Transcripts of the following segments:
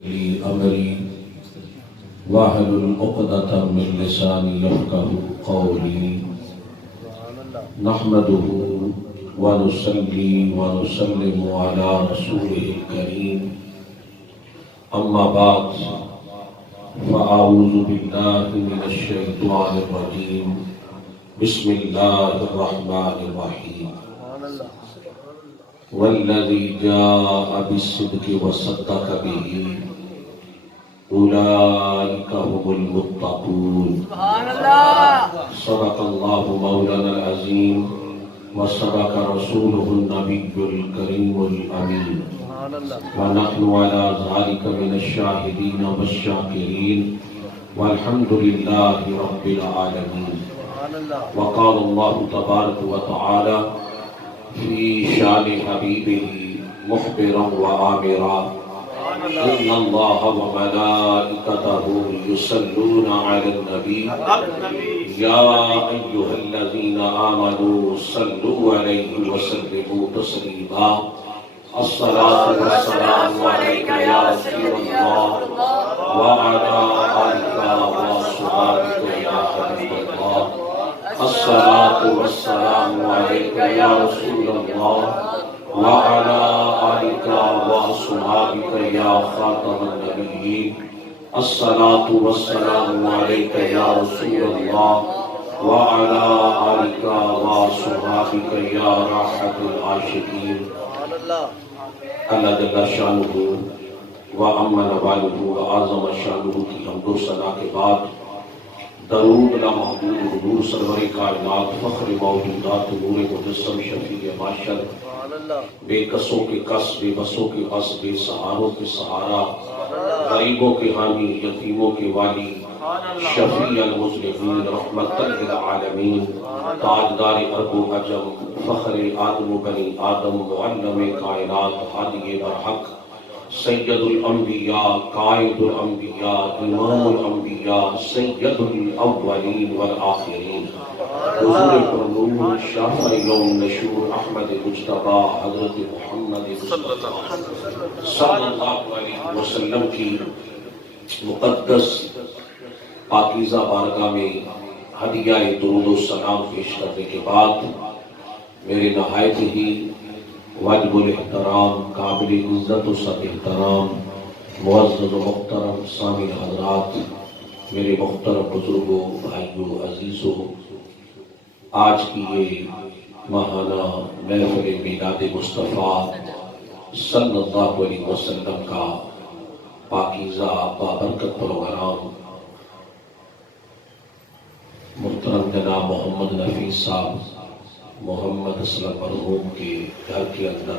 لي أمري واحلل عقدة من لساني يفقهوا قولي نحمده ونصلي ونسلم على رسوله الكريم أما بعد فأعوذ بالله من الشيطان الرجيم بسم الله الرحمن الرحيم والذي جاء بالصدق وصدق به أولئك هم المتقون صدق الله مولانا العظيم وصدق رسوله النبي الكريم الأمين ونحن على ذلك من الشاهدين والشاكرين والحمد لله رب العالمين. وقال الله تبارك وتعالى في شان حبيبه مخبرا وآمرا إن الله وملائكته يصلون على النبي يا أيها الذين آمنوا صلوا عليه وسلموا تسليما. الصلاة والسلام عليك يا رسول الله وعلى آلك وصحبك يا حبيب الله. الصلاة والسلام عليك يا رسول الله وعلى آلك وأصحابك يا خاتم النبيين. الصلاة والسلام عليك يا رسول الله وعلى آلك وأصحابك يا راحة العاشقين. اللہ جل شانہ وعم نوالہ وعظم شانہ کی حمد و ثنا کے بعد درود لا محبوب حضور سرور کائنات فخر موجودات نور مجسم شفیع معاشر بے کسوں کے کس بے بسوں کے بس بے سہاروں کے سہارا غریبوں کے حامی یتیموں کے والی شفیع المذنبین رحمت للعالمین تاجدار عرب و عجم فخر آدم و بنی آدم معلم کائنات ہادی برحق سید الانبیاء قائد الانبیاء امام الانبیاء سید الاولین والآخرین حضور پرنور شافع یوم نشور احمد مجتبی حضرت محمد صلی اللہ علیہ وسلم کی مقدس پاکیزہ بارگاہ میں ہدیہ درود و سلام پیش کرنے کے بعد میرے نہایت ہی واجب الاحترام قابل عزت و سب احترام معزز و محترم سامع حضرات، میرے محترم بزرگوں بھائیوں عزیزوں، آج کی یہ ماہانہ محفل میلاد مصطفیٰ صلی اللہ علیہ وسلم کا پاکیزہ بابرکت پروگرام محترم جناب محمد نفیس صاحب محمد اسلم مرحوم کے گھر کے اندر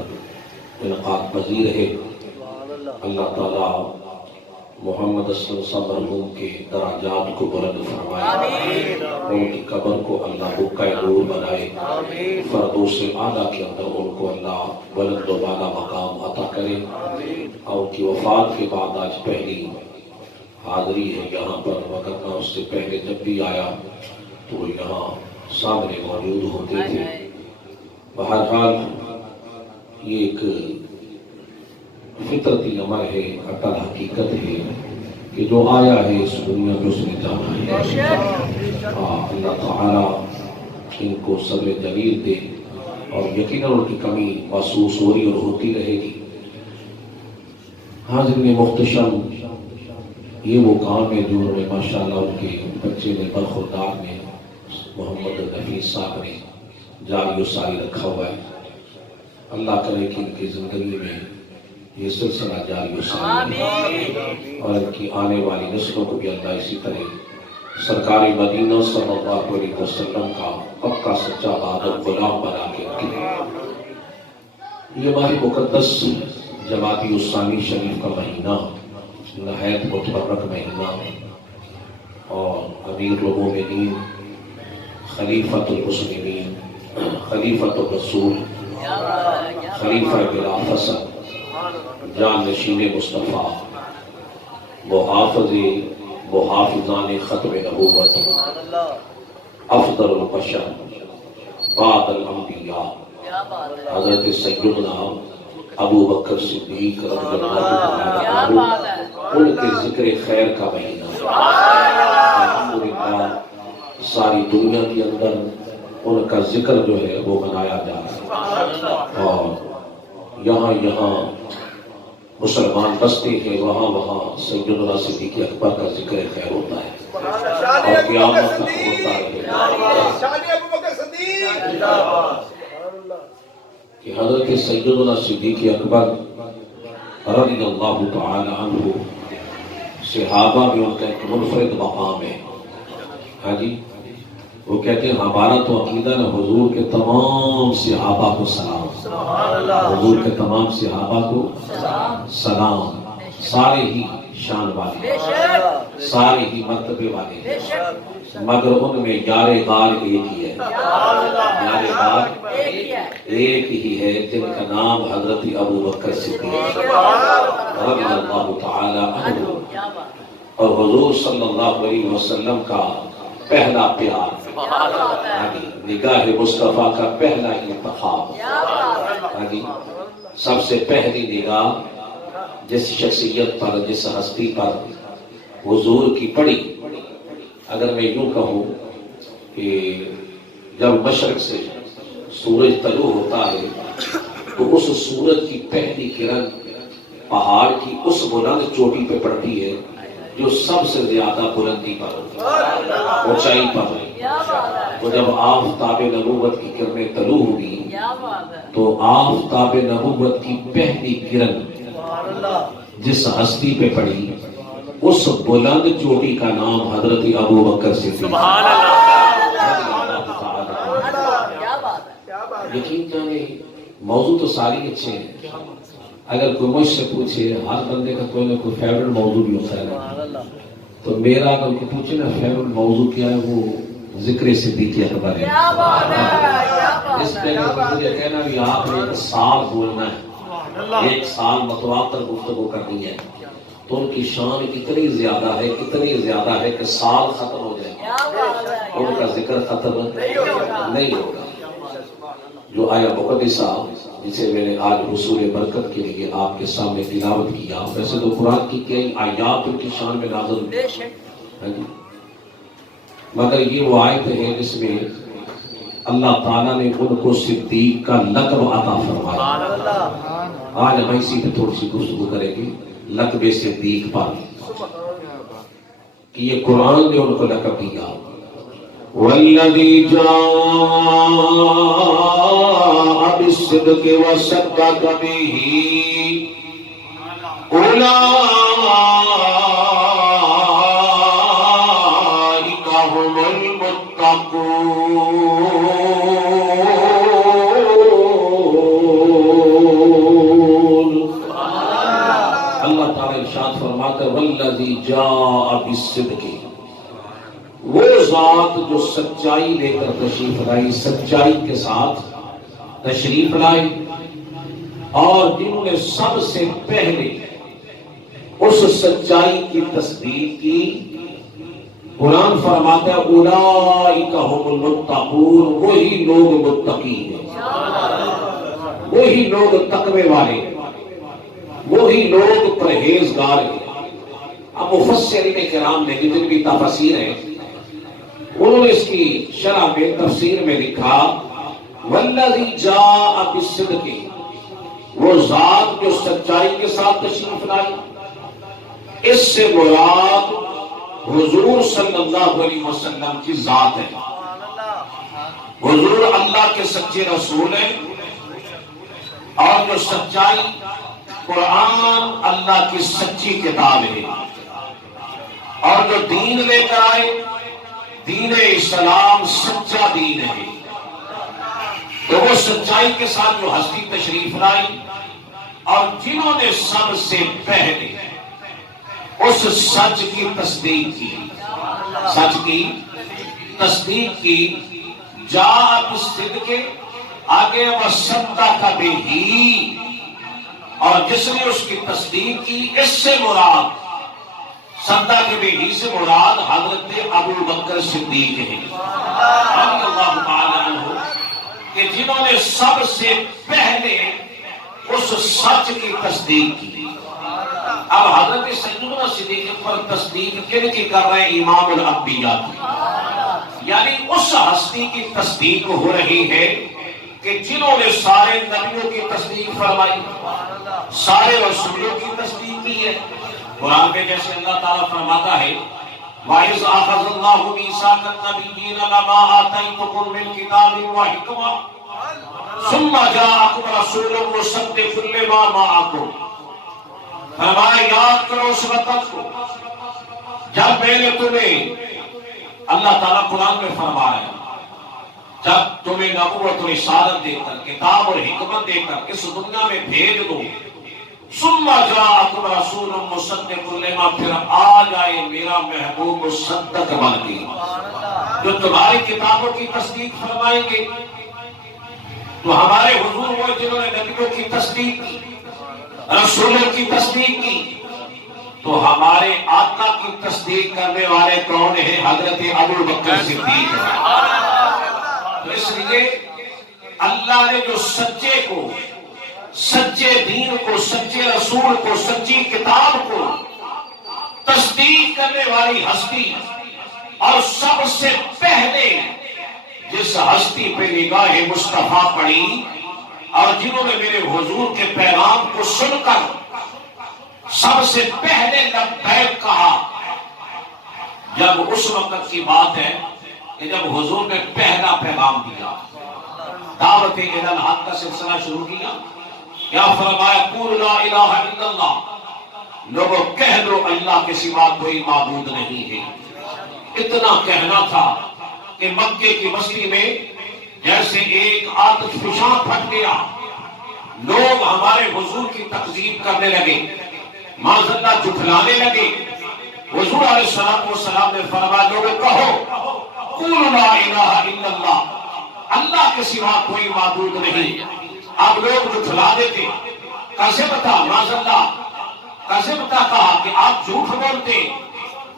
انعقاد پذیر ہے. اللہ تعالیٰ محمد اسلم صاحب مرحوم کے درجات کو بلند فرمائے، ان کی قبر کو اللہ بقع نور بنائے، فردوس اعلیٰ کے اندر ان کو اللہ بلند و بالا مقام عطا کرے. اور ان کی وفات کے بعد آج پہلی حاضری ہے یہاں پر، وگرنہ اس سے پہلے جب بھی آیا تو یہاں سامنے موجود ہوتے تھے. بہرحال یہ ایک فطرتی امر ہے، اٹل حقیقت ہے کہ جو آیا ہے اس دنیا میں اس نے جانا ہے. اللہ تعالیٰ ان کو صبر جلیل دے، اور یقیناً ان کی کمی محسوس ہو رہی اور ہوتی رہے گی. حاضرین محتشم، یہ وہ کام ہے جو انہوں نے ماشاءاللہ ان کے بچے نے برخوردار نے محمد نفیس صاحب نے جاری و ساری رکھا ہوا ہے. اللہ کرے کہ ان کی زندگی میں یہ سلسلہ جاری و ساری ہے، اور ان کی آنے والی نسلوں کو بھی اللہ اسی طرح سرکار مدینہ صلی اللہ علیہ وسلم کا پکا سچا عبادت غلام بنا کے رکھے. یہ ماہ مقدس جمادی الثانی شریف کا مہینہ نہایت متبرک مہینہ، اور امیر المومنین خلیفۃ المسلمین خلیفۃ الرسول خلیفہ بلا فصل جان نشین مصطفیٰ محافظان ختم نبوت افضل البشر بعد الانبیاء حضرت سیدنا ابو بکر صدیق رضی اللہ عنہ ان کے ذکر خیر کا مہینہ الحمدللہ ساری دنیا کے اندر ان کا ذکر جو ہے وہ منایا جا رہا ہے، اور یہاں یہاں مسلمان بستے ہیں، وہاں وہاں سیدنا صدیق اکبر کا ذکر خیر ہوتا ہے اور قیامت تک ہوتا ہے کہ حضرت سیدنا صدیق اکبر رضی اللہ تعالی عنہ صحابہ میں ان کا ایک منفرد مقام ہے۔ ہاں جی، وہ کہتے ہیں ہمارا تو عقیدہ ہے حضور کے تمام صحابہ کو سلام، حضور کے تمام صحابہ کو سلام، سارے ہی شان والے، سارے ہی مرتبے والے، مگر ان میں یار غار ایک ہی ہے، یار غار ایک ہی ہے جن کا نام حضرت ابو بکر صدیق رضی اللہ تعالی عنہ، اور حضور صلی اللہ علیہ وسلم کا پہلا پیار، نگاہ مصطفیٰ کا پہلا انتخاب، سب سے پہلی نگاہ جس شخصیت پر، جس ہستی پر حضور کی پڑی، اگر میں یوں کہوں کہ جب مشرق سے سورج طلوع ہوتا ہے تو اس سورج کی پہلی کرن پہاڑ کی اس بلند چوٹی پہ پڑتی ہے جو سب سے زیادہ بلندی پر اونچائی پر ہے۔ وہ جب آفتاب نبوت کی کرنیں طلوع ہوئی تو آفتاب نبوت کی پہلی کرن جس ہستی پہ پڑی اس بلند چوٹی کا نام حضرت ابو بکر صدیق۔ یقین جانے موضوع تو ساری اچھے ہیں، اگر کوئی مجھ سے پوچھے، ہر بندے کا کوئی نہ کوئی فیورٹ موضوع بھی ہوتا ہے، تو میرا اگر کوئی پوچھے نا فیورٹ موضوع کیا ہے، وہ ذکر صدیق اکبر ہے۔ اس پہ مجھے کہنا بھی آپ نے ایک سال بولنا ہے، ایک سال متواتر گفتگو کرنی ہے، تو ان کی شان اتنی زیادہ ہے کہ سال ختم ہو جائے ان کا ذکر ختم نہیں ہوگا۔ جو آیا مقدسہ جسے میں نے آج حصول برکت کے لیے آپ کے سامنے تلاوت کیا، ویسے تو قرآن کی کئی آیات ان کی شان میں نازل ہوئی، مگر یہ وہ آیت ہے جس میں اللہ تعالیٰ نے ان کو صدیق کا لقب عطا فرمایا۔ آج ہم اسی پہ تھوڑی سی گفتگو کریں گے، لقب صدیق پر، کہ یہ قرآن نے ان کو لقب دیا۔ والذی جاء بالصدق وصدق به اولئک هم المتقون۔ اللہ تعالیٰ ارشاد فرماتا ہے والذی جاء بالصدق، وہ ذات جو سچائی لے کر تشریف لائی، سچائی کے ساتھ تشریف لائی، اور جنہوں نے سب سے پہلے اس سچائی کی تصدیق کی، قرآن فرماتا ہے اولئک هم المتقون، وہی لوگ متقی ہیں، وہی لوگ تقوی والے، وہی لوگ پرہیزگار ہیں۔ اب مفسرین کرام نے جتنی بھی تفاسیر ہیں انہوں نے اس کی شرح میں تفسیر میں لکھا والذی جاء بالصدق، وہ ذات جو سچائی کے ساتھ تشریف لائی، اس سے مراد حضور صلی اللہ علیہ وسلم کی ذات ہے۔ حضور اللہ کے سچے رسول ہیں، اور جو سچائی قرآن اللہ کی سچی کتاب ہے، اور جو دین لے کر آئے دین اسلام سچا دین ہے، تو وہ سچائی کے ساتھ جو ہستی تشریف لائی، اور جنہوں نے سب سے پہلے اس سچ کی تصدیق کی، سچ کی تصدیق کی، جاء بالصدق آگے وصدق بہ، اور جس نے اس کی تصدیق کی، اس سے مراد صدق بہ سے مراد حضرت ابو بکر صدیق ہے رضی اللہ تعالی عنہ، کہ جنہوں نے سب سے پہلے اس سچ کی تصدیق کی۔ اب حضرت سیدنا پر تصدیق کن کی کر رہے ہیں؟ امام الانبیاء کی، یعنی اس ہستی کی تصدیق ہو رہی ہے کہ جنہوں نے سارے نبیوں کی تصدیق فرمائی، سارے رسولوں کی تصدیق کی ہے۔ قرآن میں جیسے اللہ تعالیٰ فرماتا ہے وَإِذْ أَخَذَ اللَّهُ مِيثَاقَ النَّبِيِّينَ لَمَا آتَيْتُكُم مِّن كِتَابٍ وَحِكْمَةٍ ثُمَّ جَاءَكُمْ رَسُولٌ مُصَدِّقٌ لِّمَا مَعَكُمْ، فرمایا یاد کرو اس وقت کو جب میں نے تمہیں، اللہ تعالیٰ قرآن میں فرما رہا ہے، جب تمہیں نبوت و رسالت دے کر، کتاب اور حکمت دے کر اس دنیا میں بھیج دو، ثم جاءکم رسول مصدق لما، پھر آ جائے میرا محبوب مصدق بن کے جو تمہاری کتابوں کی تصدیق فرمائیں گے۔ تو ہمارے حضور وہ جنہوں نے نبیوں کی تصدیق کی، رسولوں کی تصدیق کی، تو ہمارے آقا کی تصدیق کرنے والے کون ہیں؟ حضرت ابوبکر صدیق۔ تو اس لیے اللہ نے جو سچے کو، سچے دین کو، سچے رسول کو، سچی کتاب کو تصدیق کرنے والی ہستی، اور سب سے پہلے جس ہستی پہ نگاہ مصطفیٰ پڑی اور جنہوں نے میرے حضور کے پیغام کو سن کر سب سے پہلے لبیک کہا، جب اس وقت کی بات ہے کہ جب حضور نے پہلا پیغام دیا، دعوت الی الحق کا سلسلہ شروع کیا، کیا فرمایا؟ قولوا لا الہ الا اللہ، لوگوں کہہ دو اللہ کے سوا کوئی معبود نہیں ہے۔ اتنا کہنا تھا کہ مکے کی بستی میں جیسے ایک آتش فشاں پھٹ گیا، لوگ ہمارے حضور کی تکذیب کرنے لگے، معذاللہ جھٹلانے لگے۔ حضور علیہ السلام نے فرمایا لوگوں کہو قولوا لا الہ الا اللہ، اللہ کے سوا کوئی معبود نہیں۔ اب لوگ جھٹلا دیتے، کیسے بتا؟ معذاللہ کیسے بتا کہا کہ آپ جھوٹ بولتے؟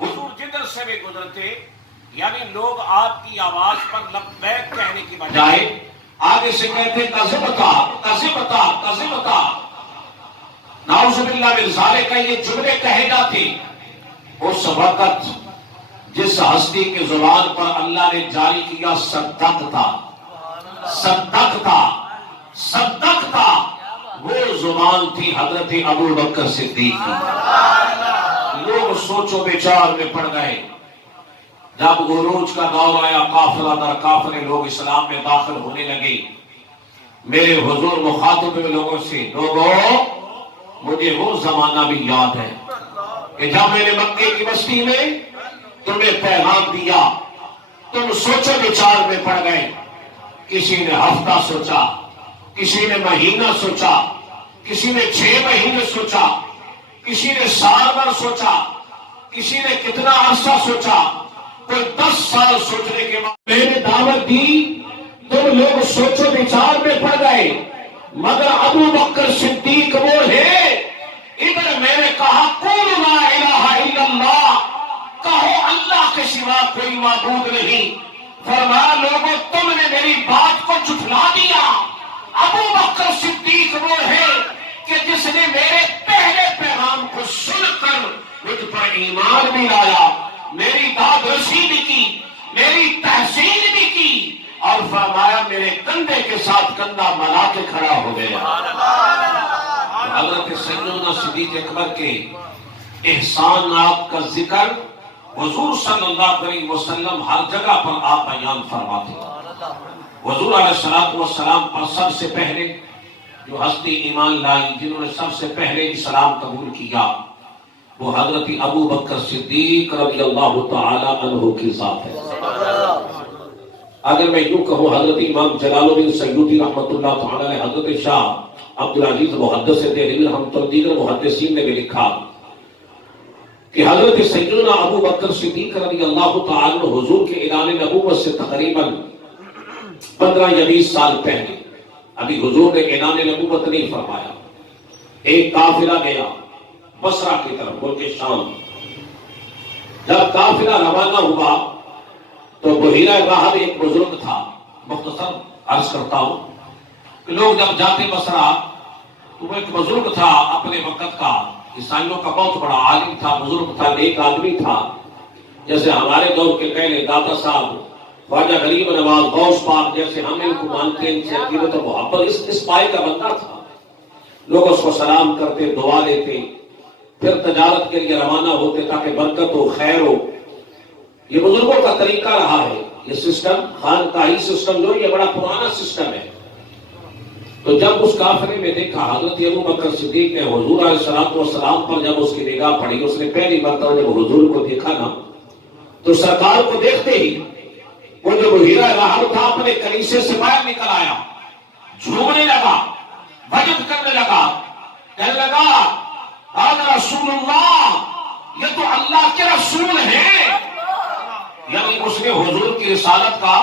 حضور جدھر سے بھی گزرتے، یعنی لوگ آپ کی آواز پر لبیک کہنے کی بجائے آگے سے کہتے کیسے بتا، کیسے بتا، کیسے بتا۔ نعوذ باللہ من ذالک کا یہ جملے کہے جاتے۔ اس وقت جس ہستی کے زبان پر اللہ نے جاری کیا صدقتا، صدقتا، صدقتا، وہ زبان تھی حضرت ابوبکر صدیق کی۔ لوگ سوچو بچار میں پڑ گئے، جب عروج کا دور آیا، قافلہ در قافلے لوگ اسلام میں داخل ہونے لگے۔ میرے حضور مخاطب ہوئے لوگوں سے، لوگوں مجھے وہ زمانہ بھی یاد ہے کہ جب میں نے مکے کی بستی میں تمہیں پیغام دیا، تم سوچو بچار میں پڑ گئے۔ کسی نے ہفتہ سوچا، کسی نے مہینہ سوچا، کسی نے 6 مہینے سوچا، کسی نے سال بھر سوچا، کسی نے کتنا عرصہ سوچا، کوئی 10 سال سوچنے کے بعد میں نے دعوت دی، تم لوگ سوچو بچار میں پڑ گئے، مگر ابوبکر صدیق وہ ہے۔ ادھر میں نے کہا قولوا لا الہ الا اللہ، کہو اللہ کے سوا کوئی معبود نہیں۔ فرمایا لوگوں تم نے میری بات کو جھٹلا دیا۔ ابوبکر صدیق وہ ہے کہ جس نے میرے پہلے پیغام کو سن کر مجھ پر ایمان بھی لایا، میری داد رسی بھی کی، میری تحسین بھی کی، اور فرمایا میرے کندھے کے ساتھ کندھا ملا کے کھڑا ہو گیا۔ حضرت سیدنا صدیق اکبر کے احسانات کا ذکر حضور صلی اللہ علیہ وسلم ہر جگہ پر آپ بیان فرماتے۔ حضور علیہ السلام پر سب سے پہلے جو ہستی ایمان لائی، جنہوں نے سب سے پہلے اسلام قبول کیا، وہ حضرت ابوبکر صدیق رضی اللہ تعالی عنہ کی ذات ہے۔ اگر میں یوں کہوں، حضرت امام جلال الدین سیوطی رحمۃ اللہ تعالی علیہ، حضرت شاہ عبدالعزیز محدث دہلوی رحمۃ اللہ دیگر محدثین نے بھی لکھا کہ حضرت سیدنا ابوبکر صدیق رضی اللہ تعالی عنہ حضور کے اعلان نبوت سے تقریباً 15 یا 20 سال پہلے، ابھی حضور نے اعلان نبوت نہیں فرمایا، ایک قافلہ گیا بصرہ کی طرف، ملک شام۔ جب قافلہ روانہ ہوا تو بحیرہ راہب ایک بزرگ تھا، مختصر عرض کرتا ہوں کہ لوگ جب جاتے بصرہ تو وہ ایک بزرگ تھا اپنے وقت کا، عیسائیوں کا بہت بڑا عالم تھا، بزرگ تھا، نیک آدمی تھا، جیسے ہمارے دور کے پہلے داتا صاحب خواجہ غریب نواز غوث پاک جیسے ہم ان کو مانتے ہیں، ان سے عقیدت و محبت اس پائے کا بندہ تھا۔ لوگ اس کو سلام کرتے، دعا دیتے، پھر تجارت کے لیے روانہ ہوتے تاکہ برکت ہو، خیر ہو۔ یہ بزرگوں کا طریقہ رہا ہے۔ یہ سسٹم خانقاہی سسٹم جو یہ بڑا پرانا سسٹم ہے۔ تو جب اس کافرے میں دیکھا حضرت ابو بکر صدیق نے حضور علیہ السلام پر جب اس کی نگاہ پڑی، اس نے پہلی مرتبہ جب حضور کو دیکھا نا تو سرکار کو دیکھتے ہی وہ جو بحیرہ راہب تھا اپنے کلیسے سے باہر نکل آیا، جھومنے لگا، بجت کرنے لگا، کہنے لگا آج رسول اللہ، یہ تو اللہ کے رسول ہیں۔ یعنی اس نے حضور کی رسالت کا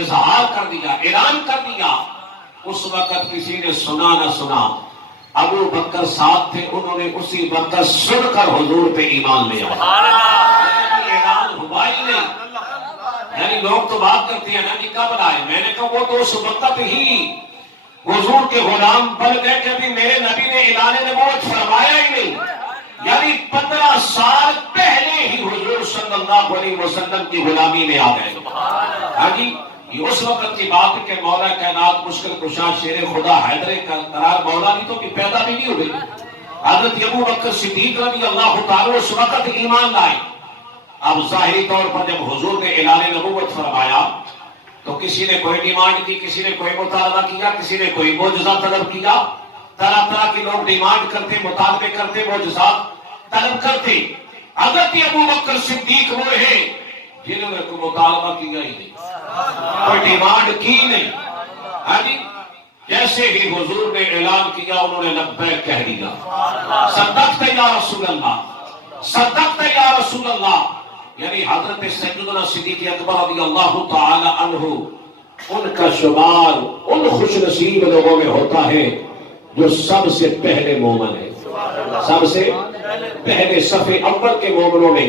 اظہار کر دیا، اعلان کر دیا۔ اس وقت کسی نے سنا نہ سنا، ابو بکر ساتھ تھے، انہوں نے اسی وقت سن کر حضور پہ ایمان لے آیا۔ اعلان ہوا ہی نہیں۔ یعنی لوگ تو بات کرتے ہیں نا کہ کب لائے، میں نے کہا وہ تو اس وقت ہی حضور کے غلام بن گئے کہ ابھی میرے نبی نے اعلان نبوت فرمایا ہی نہیں۔ یعنی 15 سال پہلے ہی حضور صلی اللہ علیہ وسلم کی غلامی میں آ گئے۔ ہاں جی، یہ اس وقت کی بات کہ مولا کائنات مشکل کشا شیر خدا حیدر قرار مولا نہیں تو کہ پیدا بھی نہیں ہوئی۔ حضرت ابو بکر صدیق رضی اللہ تعالیٰ اس وقت ایمان لائے۔ اب ظاہری طور پر جب حضور نے اعلان نبوت فرمایا تو کسی نے کوئی ڈیمانڈ کی، کسی نے کوئی مطالبہ کیا، کسی نے کوئی معجزہ طلب کیا۔ طرح طرح کے لوگ ڈیمانڈ کرتے، مطالبے کرتے، معجزات طلب کرتے۔ حضرت ابو بکر صدیق وہ ہیں جنہوں نے کوئی مطالبہ کیا ہی نہیں، کوئی ڈیمانڈ کی نہیں۔ ہاں جی، جیسے ہی حضور نے اعلان کیا انہوں نے لبیک کہہ دیا، صدقت یا رسول اللہ، صدقت یا رسول اللہ۔ یعنی حضرت سیدنا صدیق اکبر رضی اللہ تعالی عنہ ان کا شمار ان خوش نصیب لوگوں میں ہوتا ہے جو سب سے پہلے مومن ہے، سب سے پہلے صفحے اول کے مومنوں میں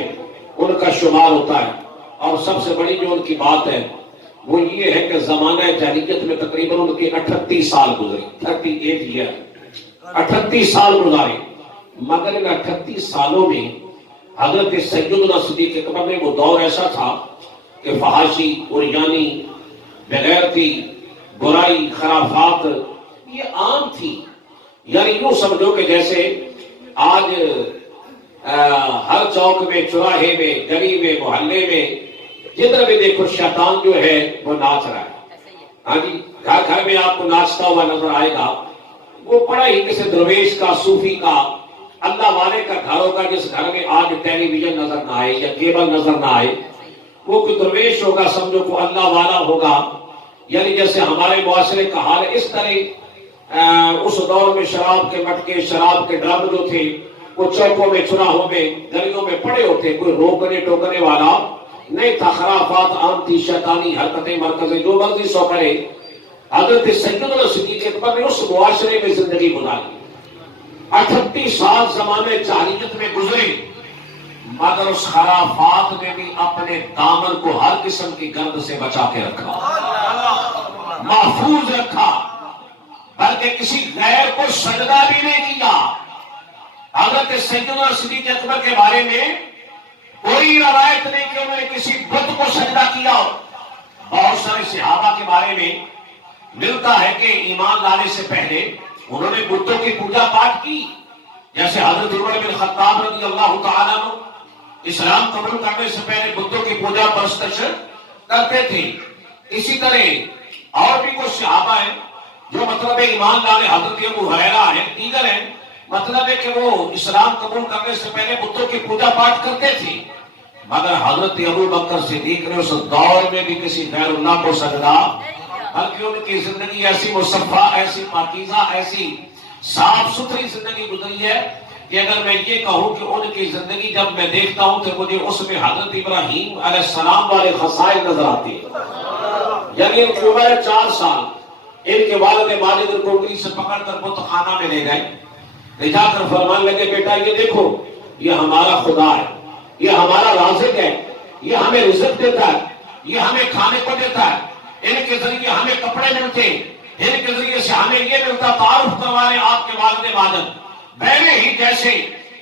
ان کا شمار ہوتا ہے۔ اور سب سے بڑی جو ان کی بات ہے وہ یہ ہے کہ زمانہ جاہلیت میں تقریباً ان کے 38 سال گزرے، 38 ایئر، 38 سال گزارے، مگر ان 38 سالوں میں حضرت سیدنا صدیق اکبر میں وہ دور ایسا تھا کہ فحاشی، عریانی، بغیرتی، برائی، خرافات یہ عام تھی۔ یعنی یوں سمجھو کہ جیسے آج ہر چوک میں، چوراہے میں، گلی میں، محلے میں جدھر بھی دیکھو شیطان جو ہے وہ ناچ رہا ہے۔ ہاں جی، گھر گھر میں آپ کو ناچتا ہوا نظر آئے گا۔ وہ بڑا ہی کسی درویش کا، صوفی کا، اللہ والے کا گھر ہوگا جس گھر میں آج ٹیلی ویژن نظر نہ آئے یا کیبل نظر نہ آئے، وہ کوئی درویش ہوگا، سمجھو کو اللہ والا ہوگا۔ یعنی جیسے ہمارے معاشرے کا حال ہے اس طرح اس دور میں شراب کے مٹکے، شراب کے ڈرم جو تھے وہ چوکوں میں، چراہوں میں، گلیوں میں پڑے ہوتے، کوئی روکنے ٹوکنے والا نہیں تھا۔ خرافات عام تھی، شیطانی حرکتیں مرکزیں جو مرضی سو کرے۔ حضرت سیدنا صدیق اکبر نے اس معاشرے میں زندگی گزاری، 38 سال زمانے جاہلیت میں گزرے، مگر اس خرافات نے بھی اپنے دامن کو ہر قسم کی گرد سے بچا کے رکھا، محفوظ رکھا، بلکہ کسی غیر کو سجدہ بھی نہیں کیا۔ حضرت سیدنا صدیق اکبر کے بارے میں کوئی روایت نہیں کہ انہوں نے کسی بت کو سجدہ کیا ہو۔ بہت سارے صحابہ کے بارے میں ملتا ہے کہ ایمان لانے سے پہلے انہوں نے بتوں کی پوجا پاٹ کی، جیسے حضرت عمر بن خطاب رضی اللہ تعالیٰ عنہ اسلام قبول کرنے سے پہلے بتوں کی پوجا پرستش کرتے تھے۔ اسی طرح اور بھی کچھ صحابہ ہیں جو مطلب ایمان لانے، حضرت ابو ہریرہ ہیں، دیگر ہیں، مطلب ہے کہ وہ اسلام قبول کرنے سے پہلے بتوں کی پوجا پاٹ کرتے تھے، مگر حضرت ابو بکر صدیق نے اس دور میں بھی کسی غیر اللہ کو سجدہ، بلکہ ان کی زندگی ایسی مصفا، ایسی پاکیزہ، ایسی صاف ستھری زندگی گزری ہے کہ اگر میں یہ کہوں کہ ان کی زندگی جب میں دیکھتا ہوں تو مجھے اس میں حضرت ابراہیم علیہ السلام والے خصائل نظر آتے ہیں۔ یعنی ان کی عمر 4 سال، ان کے والد ماجد ان کو انگلی سے پکڑ کر بت خانہ میں لے گئے، لے جا کر فرمان لگے بیٹا یہ دیکھو یہ ہمارا خدا ہے، یہ ہمارا رازق ہے، یہ ہمیں رزق دیتا ہے، یہ ہمیں کھانے کو دیتا ہے، ان کے ذریعے ہمیں کپڑے ملتے، ان کے ذریعے سے ہمیں یہ ملتا۔ تعارف کروا رہے آپ کے والد ماجد، میں نے ہی جیسے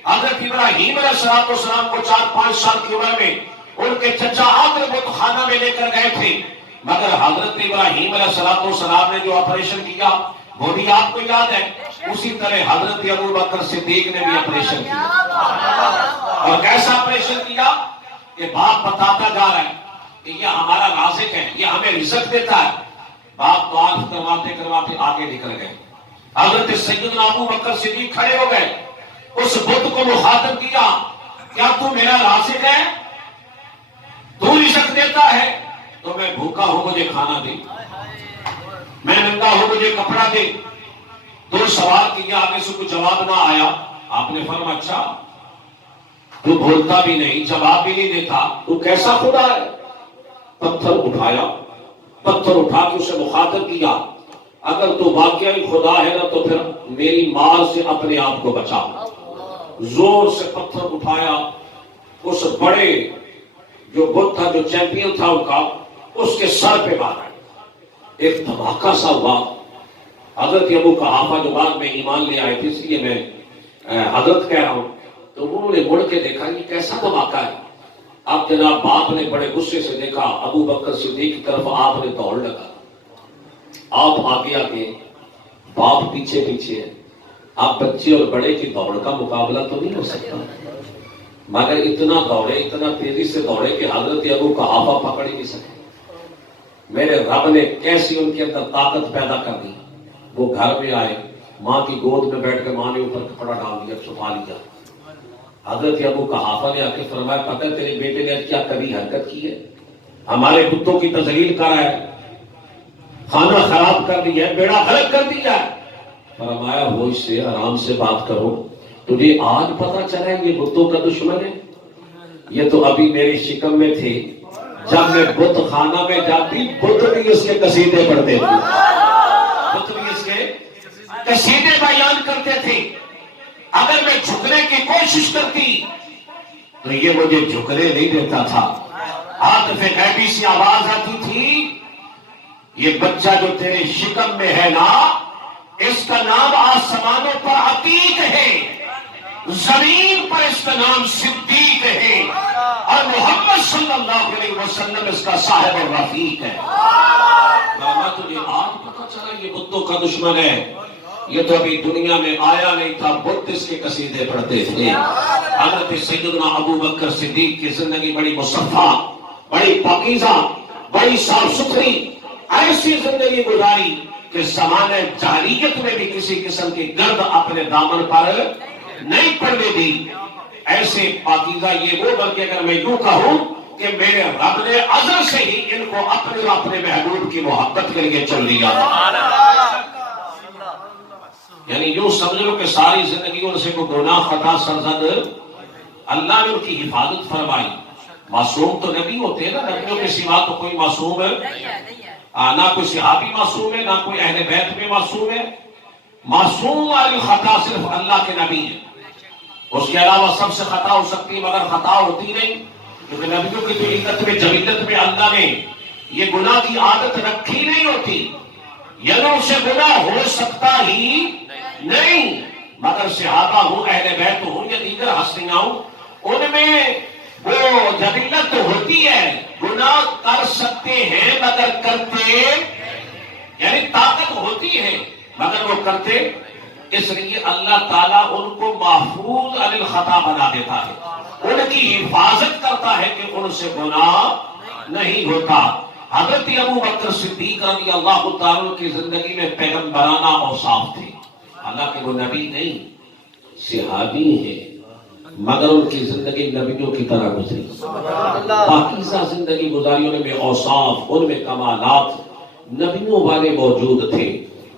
حضرت ابراہیم علیہ السلام کو 4-5 سال کی عمر میں ان کے چچا آدر بت خانہ میں لے کر گئے تھے، مگر حضرت ابراہیم علیہ السلام نے جو آپریشن کیا وہ بھی آپ کو یاد ہے، اسی طرح حضرت ابو بکر صدیق نے بھی آپریشن کیا۔ اور کیسا آپریشن کیا کہ باپ بتاتا جا رہا ہے کہ یہ ہمارا رازق ہے، یہ ہمیں رزق دیتا ہے، باپ طواف کرواتے کرواتے آگے نکل گئے۔ حضرت سیدنا ابو بکر صدیق کھڑے ہو گئے، اس بت کو مخاطب کیا، کیا تو میرا رازق ہے؟ تو رزق دیتا ہے تو میں بھوکا ہوں مجھے کھانا دے، میں ننگا ہوں مجھے کپڑا دے۔ تو سوال کیا، آگے سے کچھ جواب نہ آیا، آپ نے فرمایا اچھا تو بولتا بھی نہیں، جواب بھی نہیں دیتا، تو کیسا خدا ہے؟ پتھر اٹھایا، پتھر اٹھا کے اسے مخاطب کیا، اگر تو واقعی خدا ہے نا تو پھر میری مار سے اپنے آپ کو بچا۔ زور سے پتھر اٹھایا، اس بڑے جو بت تھا، جو چیمپئن تھا ان کا، اس کے سر پہ مارا، ایک دھماکہ سا ہوا۔ حضرت ابو قحافہ جو بعد میں ایمان لے آئے تھے، اس لیے میں حضرت کہہ رہا ہوں، تو انہوں نے مڑ کے دیکھا یہ کیسا دھماکہ ہے۔ اب جناب باپ نے بڑے غصے سے دیکھا، ابو بکر صدیق کی طرف آپ نے دوڑ لگا، آپ آگے آگے باپ پیچھے پیچھے ہے۔ آپ بچے اور بڑے کی دوڑ کا مقابلہ تو نہیں ہو سکتا، مگر اتنا دوڑے، اتنا تیزی سے دوڑے کہ حضرت ابو قحافہ پکڑ ہی نہیں سکے۔ میرے رب نے کیسی ان کے اندر طاقت پیدا کر دی، وہ گھر میں آئے، ماں کی گود میں بیٹھ کر ماں نے اوپر کپڑا ڈال دیا، چھپا لیا۔ حضرت ابو قحافہ نے آ کے فرمایا پتہ ہے تیرے بیٹے نے کیا کبھی حرکت کی ہے؟ ہمارے بتوں کی تذلیل کر رہا ہے، کھانا خراب کر دیا ہے، بیڑا غرق کر دیا ہے۔ فرمایا وہ اس سے آرام سے بات کرو، تجھے آج پتا چلا ہے یہ بتوں کا دشمن ہے؟ یہ تو ابھی میری شکم میں تھے، جب میں بت خانہ میں جاتی بت بھی اس کے قصیدے پڑھتے تھے، بت بھی اس کے قصیدے بیان کرتے تھے۔ اگر میں جھکنے کی کوشش کرتی تو یہ مجھے جھکنے نہیں دیتا تھا۔ عاطف غیبی سی آواز آتی تھی، یہ بچہ جو تیرے شکم میں ہے نا، اس کا نام آسمانوں پر عتیق ہے، زمین پر اس کا نام صدیق ہے، اور محمد صلی اللہ علیہ وسلم اس کا صاحب اور رفیق ہے۔ تجھے آج پتا چلا یہ بتوں کا دشمن ہے؟ یہ تو ابھی دنیا میں آیا نہیں تھا، بت اس کے قصیدے پڑھتے تھے۔ حضرت سیدنا ابو بکر صدیق کی زندگی بڑی مصفا، بڑی پاکیزہ، بڑی صاف ستھری، ایسی زندگی گزاری کہ زمانہ جاہلیت میں بھی کسی قسم کی گرد اپنے دامن پر نہیں پڑنے دی۔ ایسے پاکیزہ یہ وہ، بلکہ اگر میں یوں کہوں کہ میرے رب نے ازل سے ہی ان کو اپنے اور اپنے محبوب کی محبت کے لیے چن لیا، یعنی یوں سمجھ لو کہ ساری زندگی ان سے کوئی گناہ خطا سرزد اللہ نے ان کی حفاظت فرمائی۔ معصوم تو نبی ہوتے ہیں نا، نبیوں کے سوا تو کوئی معصوم نہ کوئی صحابی معصوم ہے، نہ کوئی اہل بیت میں معصوم ہے۔ معصوم والی خطا صرف اللہ کے نبی ہے، اس کے علاوہ سب سے خطا ہو سکتی ہے مگر خطا ہوتی نہیں، کیونکہ نبیوں کی تو عزت میں جبلت میں اللہ نے یہ گناہ کی عادت رکھی نہیں ہوتی، یعنی اس سے گناہ ہو سکتا ہی نہیں، مگر صحابہ ہوں، اہل بیت ہوں یا دیگر ہستیاں ہوں، ان میں وہ جبلت ہوتی ہے، گناہ کر سکتے ہیں مگر کرتے، یعنی طاقت ہوتی ہے مگر وہ کرتے، اس لیے اللہ تعالیٰ ان کو محفوظ عن الخطا بنا دیتا ہے، ان کی حفاظت کرتا ہے کہ ان سے گناہ نہیں ہوتا۔ حضرت ابو بکر صدیق رضی اللہ تعالیٰ کی زندگی میں پیغمبرانہ اوصاف تھے، حالانکہ وہ نبی نہیں، صحابی ہیں، مگر ان کی زندگی نبیوں کی طرح گزری، پاکیزہ زندگی گزاری، ان میں اوصاف، ان میں کمالات نبیوں والے موجود تھے۔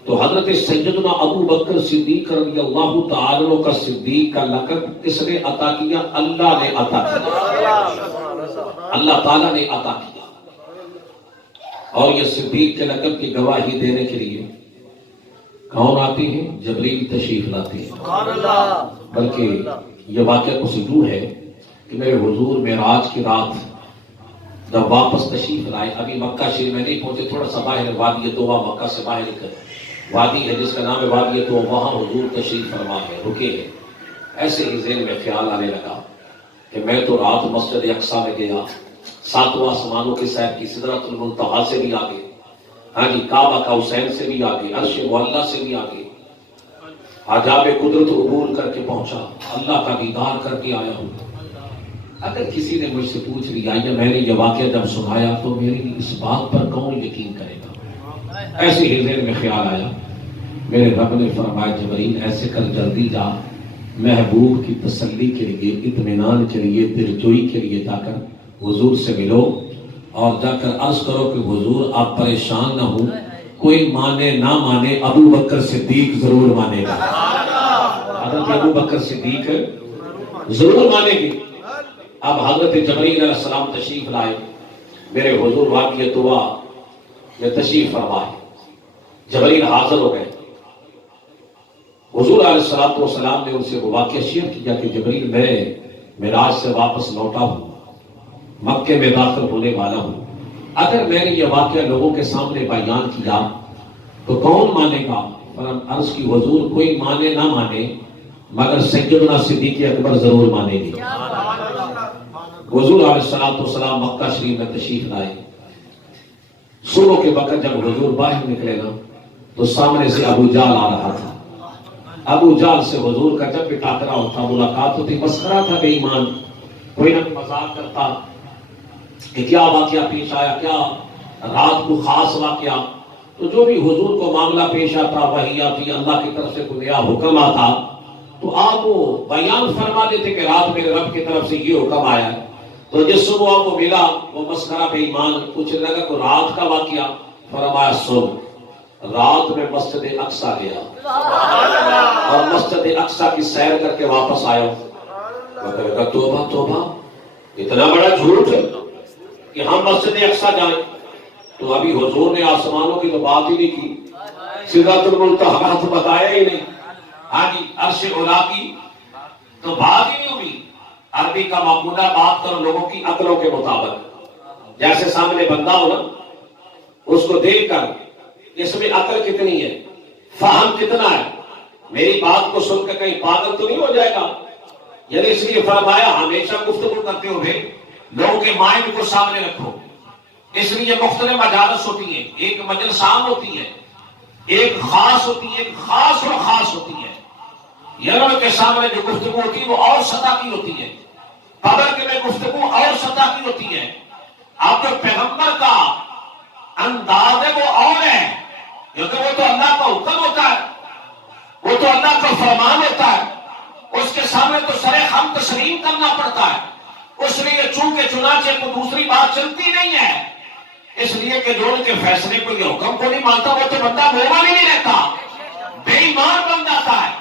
تو حضرت سیدنا ابو بکر صدیق رضی اللہ تعالیٰ کا صدیق کا لقب کس نے عطا کیا؟ اللہ نے عطا کیا، اللہ تعالیٰ نے عطا کیا۔ اور یہ صدیق کے لقب کی گواہی دینے کے لیے کون آتے ہیں؟ جبریل تشریف لاتے ہیں۔ بلکہ یہ واقعہ کچھ یوں ہے کہ میرے حضور معراج کی رات جب واپس تشریف لائے، ابھی مکہ شریف میں نہیں پہنچے، تھوڑا سا باہر وادی طوبہ مکہ سے باہر نکل وادی ہے جس کا نام ہے وادی طوبہ، وہاں حضور تشریف فرما ہے، رکے ہیں۔ ایسے ہی ذہن میں خیال آنے لگا کہ میں تو رات مسجد اقصیٰ میں گیا، ساتواں آسمانوں کے سیر کی، سدرۃ المنتہا سے بھی آگے، ہاں جی کعبہ کا حسین سے بھی آگے، عرش معلیٰ سے بھی آگے، عجائب قدرت عبور کر کے پہنچا، اللہ کا دیدار کر کے آیا ہوں۔ اگر کسی نے مجھ سے پوچھ لیا یا میں نے یہ واقعہ جب سنایا تو میری اس بات پر کون یقین کرے گا؟ ایسے ہی ذہن میں خیال آیا، میرے رب نے فرمایا جبرائیل ایسے کر جلدی جا، محبوب کی تسلی کے لیے، اطمینان کے لیے، دلجوئی کے لیے جا کر حضور سے ملو اور جا کر عرض کرو کہ حضور آپ پریشان نہ ہوں، کوئی مانے نہ مانے ابو بکر صدیق ضرور مانے گا۔ حضرت ابو بکر صدیق ضرور مانے گی۔ اب حضرت جبرائیل علیہ السلام تشریف لائے، میرے حضور واقعہ طوا میں تشریف فرمائے، جبرائیل حاضر ہو گئے۔ حضور علیہ السلام نے ان سے وہ واقعہ شیئر کیا کہ جبرائیل میں معراج سے واپس لوٹا ہوں، مکے میں داخل ہونے والا ہوں، اگر میں نے یہ واقعہ لوگوں کے سامنے بیان کیا تو کون مانے گا؟ عرض کی حضور کوئی مانے نہ مانے مگر سیدنا صدیق اکبر ضرور مانے گی۔ حضور علیہ السلام مکہ شریف میں تشریف لائے۔ صبح کے وقت جب حضور باہر نکلے نا تو سامنے سے ابو جہل آ رہا تھا۔ ابو جہل سے حضور کا جب بھی ٹاکرا ہوتا، ملاقات ہوتی، مسخرہ تھا بے ایمان، کوئی نہ مذاق کرتا کہ کیا واقعہ پیش آیا، کیا رات کو خاص واقعہ، تو جو بھی حضور کو معاملہ پیش آتا، وحی آتی، اللہ کی طرف سے کوئی نیا حکم آتا تو آپ وہ بیان فرما دیتے کہ رات میرے رب کی طرف سے یہ حکم آیا ہے۔ تو جس صبح وہ ملا وہ مسخرہ بے ایمان پوچھنے لگا کہ رات کا واقعہ، فرمایا سن، رات میں مسجد اقصیٰ گیا اور مسجد اقصیٰ کی سیر کر کے واپس آیا۔ وہ کہے گا توبہ توبہ، اتنا بڑا جھوٹ کہ ہم مسجد اقصیٰ جائیں؟ تو ابھی حضور نے آسمانوں کی تو بات ہی نہیں کی، سدرۃ المنتہا تو بتایا ہی نہیں، ہاں جی عرش اولا کی تو بات ہی نہیں ہوئی۔ عربی کا مقولہ بات کرو لوگوں کی عقلوں کے مطابق، جیسے سامنے بندہ ہو نا، اس کو دیکھ کر اس میں عقل کتنی ہے، فہم کتنا ہے، میری بات کو سن کے کہیں پاگل تو نہیں ہو جائے گا۔ یعنی اس لیے فرمایا ہمیشہ گفتگو کرتے ہوئے لوگوں کے مائنڈ کو سامنے رکھو، اس لیے مختلف مجالس ہوتی ہیں، ایک مجلس عام ہوتی ہے، ایک خاص ہوتی ہے، ایک خاص اور خاص ہوتی ہے۔ یعنی کے سامنے جو گفتگو ہوتی ہے وہ اور سطح کی ہوتی ہے، قبر کے میں گفتگو اور سطح کی ہوتی ہے۔ اب جو پیغمبر کا انداز ہے وہ اور ہے، کیونکہ وہ تو اللہ کا حکم ہوتا ہے، وہ تو اللہ کا فرمان ہوتا ہے، اس کے سامنے تو سر خم تسلیم کرنا پڑتا ہے۔ اس لیے چونکہ چنانچہ کو دوسری بات چلتی نہیں ہے، اس لیے کہ جو ان کے فیصلے کو یہ حکم کو نہیں مانتا وہ تو بندہ مومن ہی نہیں رہتا، بے ایمان بن جاتا ہے۔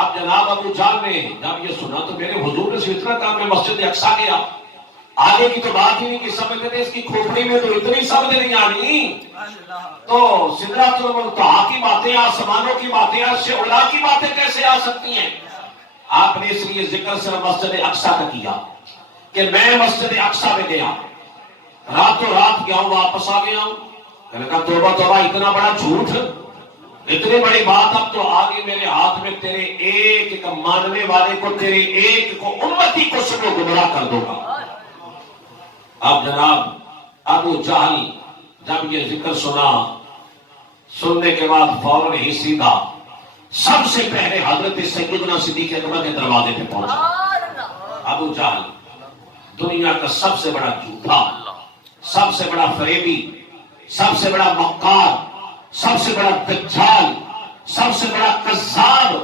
اب جناب ابو جہل نے جب یہ سنا تو میرے حضور نے اتنا کہا میں مسجد اقصیٰ گیا، آگے کی تو بات ہی نہیں کہ سمجھتے تھے اس کی کھوپڑی میں تو اتنی سمجھ نہیں آنی، تو سدرۃ المنتہا کی باتیں، آسمانوں کی باتیں، عرش اولا کی باتیں کیسے آ سکتی ہیں؟ آپ نے اس لیے ذکر صرف مسجد اقصیٰ کا کیا کہ میں مسجد اقصیٰ میں گیا، راتوں رات گیا ہوں، واپس آ گیا ہوں۔ میں نے کہا توبہ توبہ، اتنا بڑا جھوٹ، اتنی بڑی بات، اب تو آگے میرے ہاتھ میں تیرے ایک ایک ماننے والے کو، تیرے ایک کو امتی کو سب گمراہ کر دوں گا۔ اب جناب ابو جہل جب یہ ذکر سنا، سننے کے بعد فوراً ہی سیدھا سب سے پہلے حضرت سیدنا صدیق اکبر کے دروازے پہ پہنچا۔ ابو جہل دنیا کا سب سے بڑا جھوٹا، سب سے بڑا فریبی، سب سے بڑا مکار، سب سے بڑا دجال، سب سے بڑا کذاب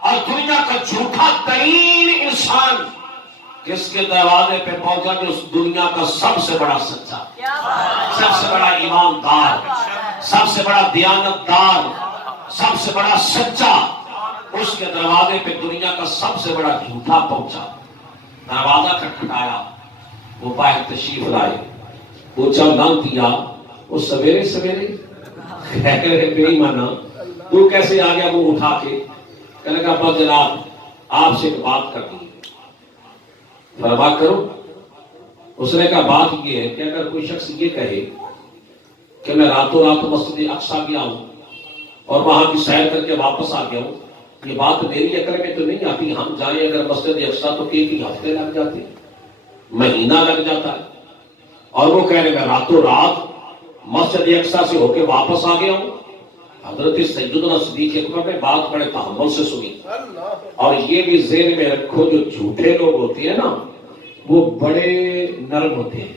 اور دنیا کا جھوٹا ترین انسان کس کے دروازے پہ پہنچا؟ جو اس دنیا کا سب سے بڑا سچا، سب سے بڑا ایماندار، سب سے بڑا دیانتدار، سب سے بڑا سچا، اس کے دروازے پہ دنیا کا سب سے بڑا جھوٹا پہنچا۔ دروازہ کھٹکھٹایا، وہ باہر تشریف لائے، پوچھا نام دیا، وہ سویرے سویرے بے ایمانا تو کیسے آ گیا؟ وہ اٹھا کے کہنے لگا ابا جناب آپ سے ایک بات کرنی ہے۔ فرما کرو۔ اس نے کہا بات یہ ہے کہ اگر کوئی شخص یہ کہے کہ میں راتوں رات مسجد اقصیٰ گیا ہوں اور وہاں کی سیر کر کے واپس آ گیا ہوں یہ بات میری عقل میں تو نہیں آتی. ہم جائیں اگر مسجد اقصیٰ تو ایک ہی ہفتے لگ جاتے ہیں, مہینہ لگ جاتا ہے, اور وہ کہہ رہے میں راتوں رات مسجد اقصیٰ سے ہو کے واپس آ گیا ہوں. حضرت سیدنا صدیق اکبر نے بات بڑے تحمل سے سنی. اور یہ بھی ذہن میں رکھو, جو جھوٹے لوگ ہوتے ہیں نا وہ بڑے نرم ہوتے ہیں,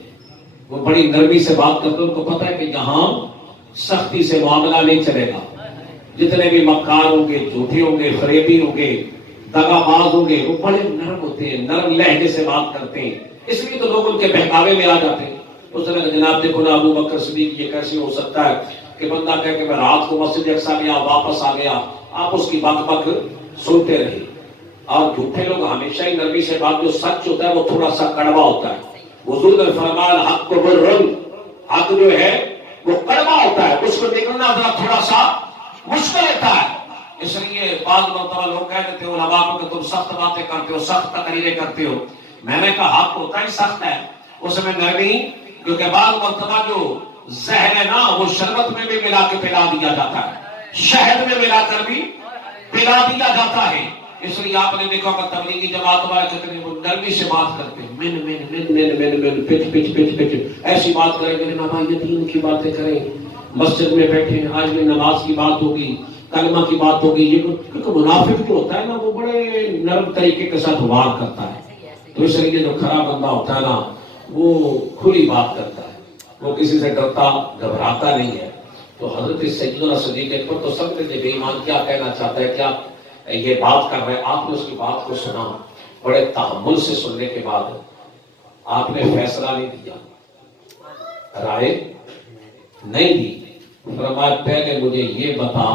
وہ بڑی نرمی سے بات کرتے ہیں. ان کو پتا ہے کہ یہاں سختی سے معاملہ نہیں چلے گا. جتنے بھی مکار ہوں گے, جھوٹے ہوں گے, فریبی ہوں گے, دغا باز ہوں گے, وہ بڑے نرم ہوتے ہیں, نرم لہجے سے بات کرتے ہیں. اس لیے تو لوگ ان کے بہکاوے میں آ جاتے ہیں. اس طرح جناب دیکھو نا ابو بکر صدیق, یہ کیسے ہو سکتا ہے کہ بندہ کہے کہ میں رات کو مسجد اقصیٰ گیا واپس آ گیا. آپ اس کی بک بک سنتے رہے. اور جھوٹے لوگ ہمیشہ ہی نرمی سے بات, جو سچ ہوتا ہے وہ تھوڑا سا کڑوا ہوتا ہے. حضور نے فرمایا حق کو برن, حق جو ہے وہ کڑوا ہوتا ہے, اس کو نکلنا ذرا تھوڑا سا مشکل ہوتا ہے. اس لیے بعض مرتبہ لوگ کہہ دیتے ہو علماء کو کہ تم سخت باتیں کرتے ہو, سخت تقریریں کرتے ہو. میں نے کہا حق ہوتا ہی سخت ہے, اس میں نرمی, کیونکہ بعض مرتبہ جو زہر ہے نا وہ شربت میں بھی ملا کے پلا دیا جاتا ہے, شہد میں ملا کر بھی پلا دیا جاتا ہے. اس لیے آپ نے دیکھا کہ تبلیغی جماعت والے کتنے نرمی سے بات کرتے ہیں, من من من من من من پچ پچ پچ پچ ایسی بات کریں گے نا بھائی, دین کی باتیں کریں, مسجد میں بیٹھے ہیں, آج بھی نماز کی بات ہوگی, کلمہ کی بات ہوگی. یہ کیونکہ منافق جو ہوتا ہے نا وہ بڑے نرم طریقے کے ساتھ وار کرتا ہے. تو اس لیے جو کھڑا بندہ ہوتا ہے نا وہ کھلی بات کرتا ہے, وہ کسی سے ڈرتا گھبراتا نہیں ہے. تو حضرت سیدنا صدیق اکبر تو سب کے بے ایمان کیا کہنا چاہتا ہے, کیا یہ بات کر رہے ہیں. آپ نے اس کی بات کو سنا, بڑے تحمل سے سننے کے بعد آپ نے فیصلہ نہیں دیا, رائے نہیں دی. فرمایا پہلے مجھے یہ بتا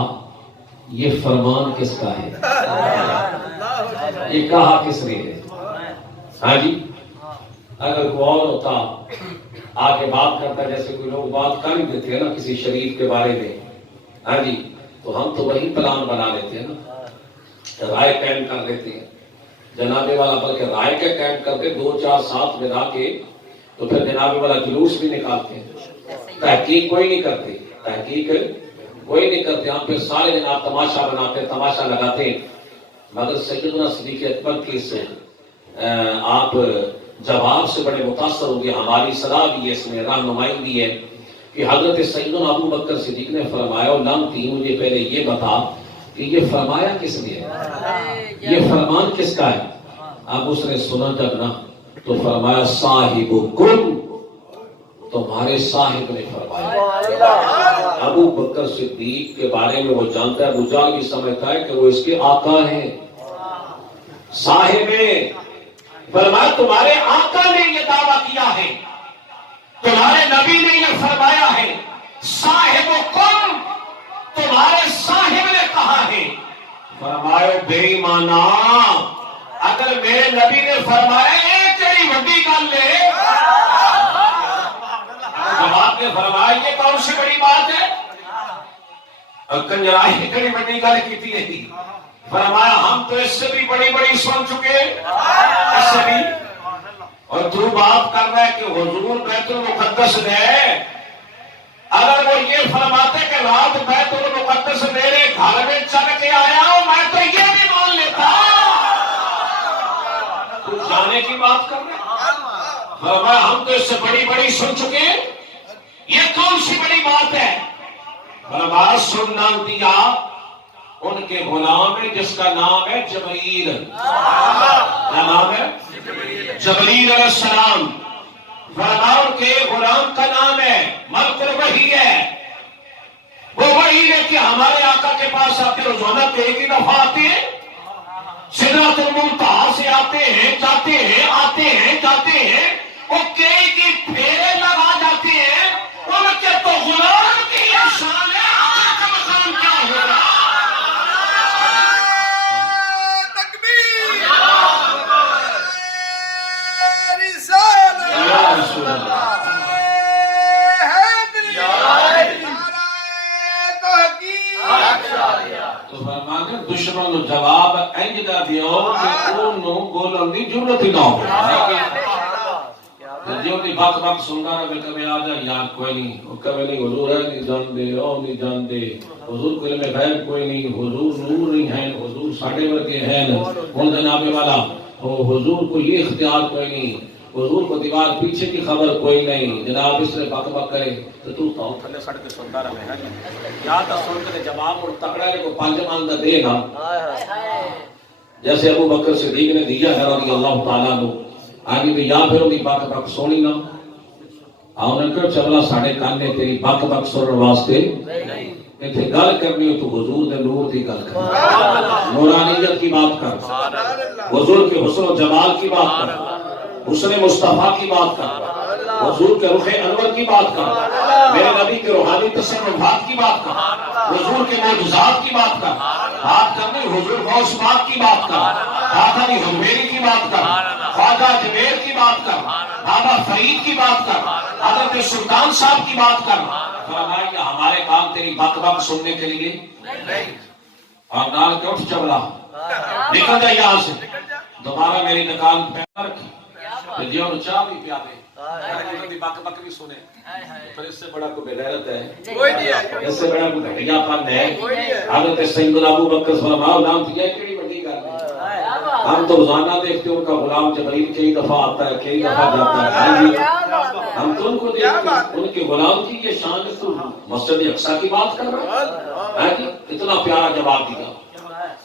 یہ فرمان کس کا ہے, یہ کہا کس نے ہے. ہاں جی, اگر کوئی اور ہوتا آ کے بات کرتا, جیسے کوئی لوگ بات کر ہی دیتے ہیں نا کسی شریف کے بارے میں, ہاں جی, تو ہم تو وہی پلان بنا لیتے ہیں نا, رائے قائم کر دیتے ہیں. جنابے والا بلکہ رائے کے قائم کرتے 2-4 ساتھ ملا کے, تو پھر جنابے والا جلوس بھی نکالتے ہیں. تحقیق کوئی نہیں کرتے, تحقیق کوئی نہیں کرتے. ہم پھر سارے جناب تماشا بناتے, تماشا لگاتے. مگر سیدنا صدیق اکبر کی سے آپ جواب سے بڑے متاثر ہو گئے. ہماری صلاح بھی ہے, اس میں رہنمائی بھی ہے کہ حضرت سیدنا ابو بکر صدیق نے فرمایا, لامتی مجھے پہلے یہ بتا کہ یہ فرمایا کس نے ہے, یہ فرمان کس کا ہے. اب اس نے سنا جب نا تو فرمایا صاحب کن, تمہارے صاحب نے فرمایا. ابو بکر صدیق کے بارے میں وہ جانتا ہے, ابو جہل بھی سمجھتا ہے کہ وہ اس کے آقا ہیں, صاحب. فرمایا تمہارے آقا نے یہ دعویٰ کیا ہے, تمہارے نبی نے یہ فرمایا ہے. صاحب کن, تمہارے صاحب نے کہا ہے. فرمایا بے ایمانا, اگر میرے نبی نے فرمایا ایک تیری بڑی گل لے, جواب نے فرمایا یہ کون سی بڑی بات ہے, کنجرائی کڑی بڑی گل کی تھی. فرمایا ہم تو اس سے بھی بڑی بڑی سن چکے, اس سے بھی, اور تو بات کر رہا ہے کہ حضور بیت المقدس گئے. اگر وہ یہ فرماتے کہ رات بیت المقدس میرے گھر میں چل کے آیا ہوں, میں تو یہ بھی مان لیتا. تو جانے کی بات کر رہے ہیں. فرمایا ہم تو اس سے بڑی بڑی سن چکے, یہ کون سی بڑی بات ہے. فرمایا سننا دیا ان کے غلام ہے جس کا نام ہے جبریل. کیا نام ہے؟ جبریل علیہ السلام. فرمایا ان کے غلام کا نام ہے ملک الوحی ہے. وہ وحی ہے کہ ہمارے آقا کے پاس آتے روزانہ ایک ہی دفعہ آتے ہیں, سدرۃ المنتہا سے آتے ہیں, جاتے ہیں, آتے ہیں, جاتے ہیں. وہ کئی کی پھیرے لگا جاتے ہیں. ان کے تو غلام کی یہ شان ہے, آقا کا مقام کیا ہوگا. تو فرمایا دشمن نو جواب انج دا دیو کہ اونوں بولن دی ضرورت ہی نہ ہو. جو دی بات بات سندا رہے کبھی آ جا یار کوئی نہیں, وہ کبھی نہیں حضور ہے نہیں جان دے, او نہیں جان دے, حضور کو علم غیب کوئی نہیں، حضور نور نہیں ہے، حضور ساڑھے ورگے ہیں، اور جناب والا حضور کو یہ اختیار کوئی نہیں، حضور کو دیوار پیچھے کی خبر کوئی نہیں، جناب اس نے بک بک کرے تو تھلے سڑ کے سنتا رہے ہیں یا تو سن کے جواب اور تکڑا کو پانچ مانگا دے گا، جیسے ابو بکر صدیق نے دیا ہے رضی اللہ تعالیٰ عنہ، آگے بھی یا پھر انہی بک بک سونی نہ آؤں نے کہا چبلا ساڑھے کاننے تیری بک بک سنر واسطے اتنے گل کرنی ہو تو حضور دے نور دی گل کر، نورانیت کی بات کر، حضور کے حسن و جمال کی بات کر، حسن مصطفیٰ کی بات کر، حضور کے رخ انور کی بات کر، میرے نبی کے روحانی تصرفات کی بات کر، حضور کے معجزات کی بات کر، بات کرنی حضور غوث پاک کی بات کر، خواجہ علی حجویری کی بات کر، خواجہ جبیر کی بات کر، بابا فرید کی بات کر، حضرت سلطان صاحب کی بات کر، فرمایا کہ ہمارے کام تیری بک بک سننے کے لیے اور نال کے اٹھ چبلا نکل جائے یہاں سے، دوبارہ میری دکان پہ رکھی جی اور چاہ بھی پیا دے بک بک بھی سنے، پھر اس سے بڑا کوئی بغیرت ہے، اس سے بڑا کوئی گھٹیا پن ہے، حضرت سیدنا ابو بکر فرمایا نام دیا کیڑی بڑی گل ہے، ہم تو روزانہ دیکھتے ہیں ان کا غلام جبرائیل کئی دفعہ آتا ہے کئی دفعہ جاتا ہے، ہم تو ان کو دیکھتے ہیں ان کے غلام کی یہ شان ہے، تو مسجد اقصی کی بات کر رہا ہے، اتنا پیارا جواب دیا۔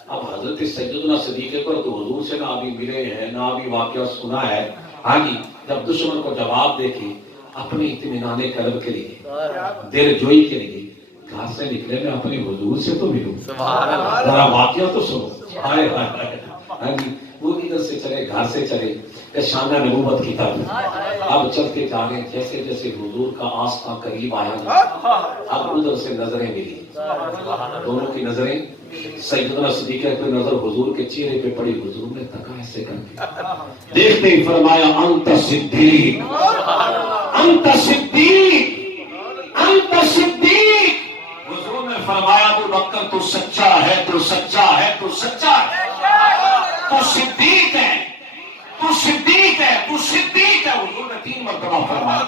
اب حضرت سیدنا صدیق اکبر تو حضور سے نہ ابھی ملے ہیں نہ ابھی واقعہ سنا ہے، آگی جب دشمن کو جواب دے کے اپنے اطمینان قلب کے لیے دل جوئی کے لیے گھر سے نکلے میں اپنے حضور سے تو ملوں، ذرا واقعہ تو سنو، ہائے ہائے ہائے، وہ ادھر سے چلے گھر سے چلے شانہ نبوت کی طرف، اب چلتے جا رہے جیسے جیسے حضور کا آستہ قریب آیا، اب ادھر سے نظریں ملی، دونوں کی نظریں، سیدنا صدیق اکبر نظر حضور کے چہرے پہ پڑی، حضور نے تکا ایسے کر کے دیکھتے ہی فرمایا انت صدیق انت صدیق انت صدیق، حضور نے فرمایا ابو بکر تو سچا ہے تو سچا ہے تو سچا ہے، تو صدیق ہے تو صدیق ہے تو صدیق ہے، حضور نے 3 مرتبہ فرمایا۔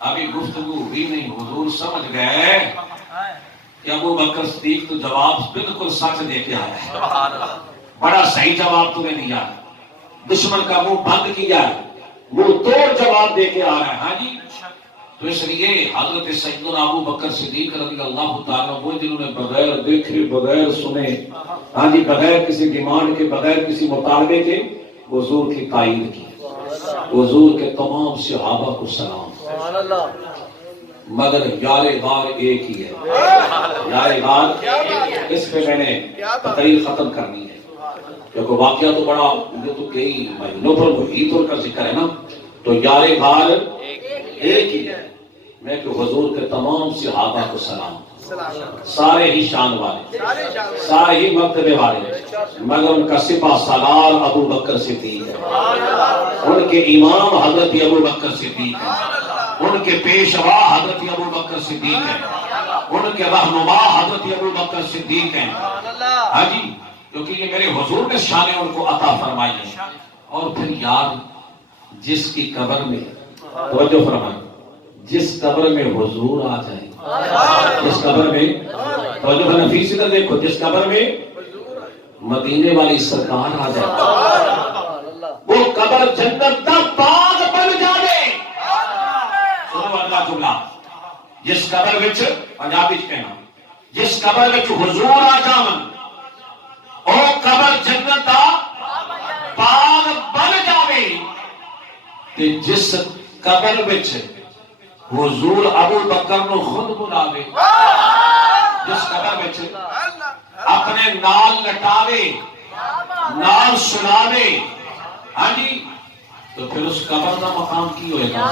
ابھی گفتگو ہوئی نہیں، حضور سمجھ گئے کہ ابو بکر صدیق تو جواب بالکل سچ دے کے آیا ہے، بڑا صحیح جواب تمہیں دیا، دشمن کا منہ بند کیا ہے، منہ توڑ جواب دے کے آ رہا ہے، ہاں جی۔ تو اس لیے حضرت سیدنا ابو بکر صدیق رضی اللہ تعالیٰ وہ جنہوں نے بغیر دیکھے بغیر سنے، ہاں جی، بغیر کسی ڈیمانڈ کے بغیر کسی مطالبے کے حضور کی تائید کی، حضور کے تمام صحابہ کو سلام، مگر یار غار ایک ہی ہے، یار غار، اس پہ میں نے تقریر ختم کرنی ہے کیونکہ واقعہ تو بڑا جو تو کئی مہینوں پر محیط کا ذکر ہے نا، تو یار غار ایک ہی ہے، میں کہ حضور کے تمام صحابہ کو سلام، سارے ہی شان والے، سارے ہی مرتبے والے، مگر ان کا سپہ سالار ابو بکر صدیق ہے، ان کے امام حضرت ابو بکر صدیق ہے، ان کے پیشوا حضرت ابو بکر صدیق ہے، ان کے رہنما حضرت ابو بکر صدیق ہیں، ہاں جی، کیونکہ یہ میرے حضور نے شان ان کو عطا فرمائی ہے۔ اور پھر یاد جس کی قبر میں توجہ فرمائیں، جس قبر میں حضور آ جائے، جس قبر میں توجہ فرمائیں، نفیس ادھر دیکھو، جس قبر میں مدینے والی سرکار آ جائے، وہ قبر جنت کا باغ بن جائے۔ سنو اللہ جملہ، جس قبر وچ پنجابی چ کہنا، جس قبر وچ حضور آ جاون او قبر جنت دا باغ بن جاوے، تے جس قبر وچ حضور ابو بکر نو خود بلاوے، جس قبر وچ اپنے نال لٹاوے، نال سناوے، ہاں جی، تو پھر اس قبر دا مقام کی ہوئے گا؟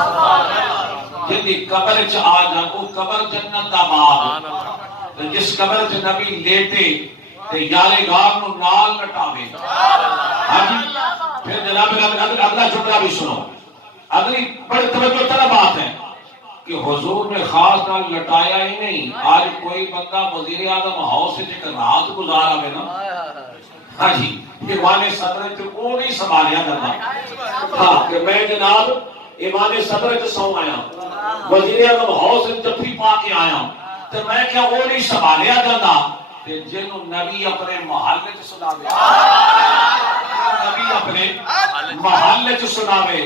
جدی قبر چ آ جا، وہ قبر جنت دا باغ، جس قبر چ نبی لیٹے تے یار غار نو نال لٹاوے، ہاں جی، پھر جناب اگلا جملہ بھی سنو، اگلی بڑی توجہ طلب بات ہے کہ حضور نے خاص نال لٹایا ہی نہیں۔ آج کوئی بندہ وزیر اعظم ہاؤس سے جے رات گزارا ہوئے نا، ہاں جی، ایوان صدر تے وہ نہیں سنبھالیا کرنا، ہاں کہ میں جناب ایوان صدر تے سو آیا، وزیر اعظم ہاؤس سے جفی پا کے آیا، تو میں کیا وہ نہیں سنبھالیا جاتا کہ جنہوں نبی اپنے محلے چ سناوے، نبی اپنے محلے چ سناوے،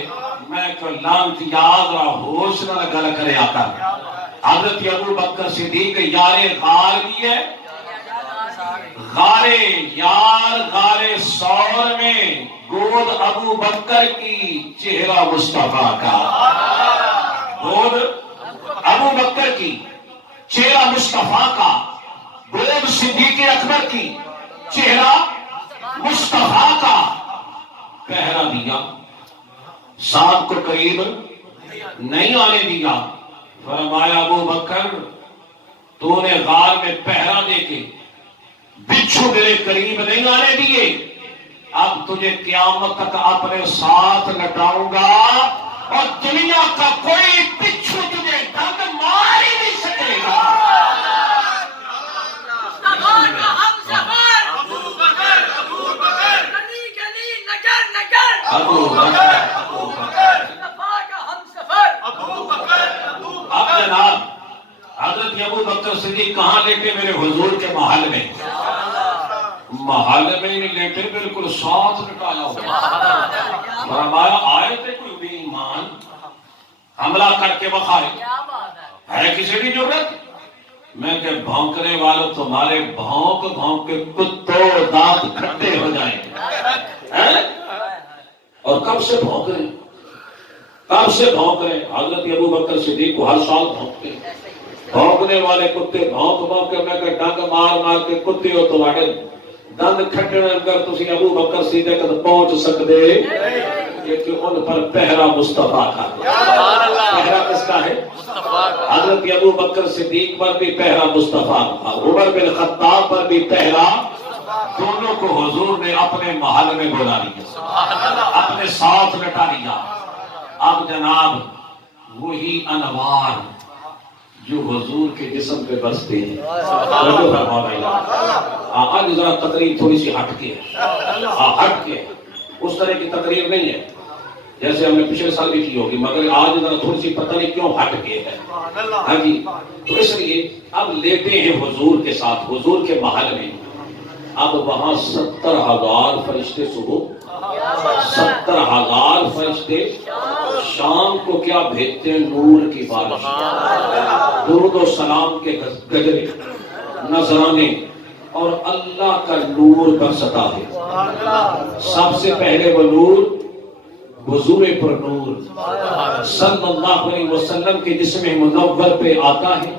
میں کہ لعنت یاد را ہوش نہ گل کرے آقا۔ حضرت ابو بکر صدیق یار غار بھی ہے، غار یار غار سور میں گود ابو بکر کی چہرہ مصطفیٰ کا، گود ابو بکر کی چہرہ مصطفیٰ کا، گود صدیق اکبر کی چہرہ مصطفیٰ کا، پہرا دیا، ساتھ کو قریب نہیں آنے دیا۔ فرمایا ابو بکر تو نے غار میں پہرا دے کے بچھو میرے قریب نہیں آنے دیے، اب تجھے قیامت تک اپنے ساتھ لٹاؤں گا اور دنیا کا کوئی بچھو تجھے ڈنگ مار ہی نہیں سکے گا۔ اب جناب حضرت ابو بکر صدیق کہاں لیٹے؟ میرے حضور کے محل میں، محل میں ہی نہیں لیٹے، بالکل ساتھ لٹایا ہوا۔ فرمایا آئے تھے کوئی بے ایمان حملہ کر کے بخائے، ہے کسی کی ضرورت؟ میں کہ بھونکنے والوں تمہارے بھونک بھونک کے کتوں دانت کھٹے ہو جائیں۔ اور کب سے بھونک رہے، کب سے بھونک رہے؟ حضرت ابو بکر صدیق کو ہر سال بھونکتے، بھونکنے والے کتے بھونک بھونک کے، میں کہ ڈنگ مار مار کے کتے ہو تمہارے دند کھٹنے اگر تسی ابو بکر صدیق تک پہنچ سکتے، کہ ان پر پہرا مصطفیٰ کا، پہرا کس کا ہے؟ حضرت ابو بکر صدیق پر بھی پہرا مصطفیٰ کا، عمر بن خطاب پر بھی پہرا، دونوں کو حضور نے اپنے محل میں بلا لیا، اپنے ساتھ لٹا لیا۔ اب جناب وہی انوار جو حضور کے جسم پہ برستے ہیں، آج ذرا تقریر تھوڑی سی ہٹ کے ہے، ہٹ کے اس طرح کی تقریر نہیں ہے جیسے ہم نے پچھلے سال بھی کی ہوگی، مگر آج ذرا تھوڑی سی پتہ نہیں کیوں ہٹ کے ہے۔ ہاں جی، تو اس لیے اب لیتے ہیں حضور کے ساتھ، حضور کے محل میں۔ اب وہاں 70,000 فرشتے صبح، 70,000 فرشتے شام کو کیا بھیجتے ہیں؟ نور کی بارش، درود و سلام کے گجرے، نذرانے، اور اللہ کا نور برستا ہے۔ سب سے پہلے وہ نور حضور پر نور صلی اللہ علیہ وسلم کے جسم منور پہ آتا ہے،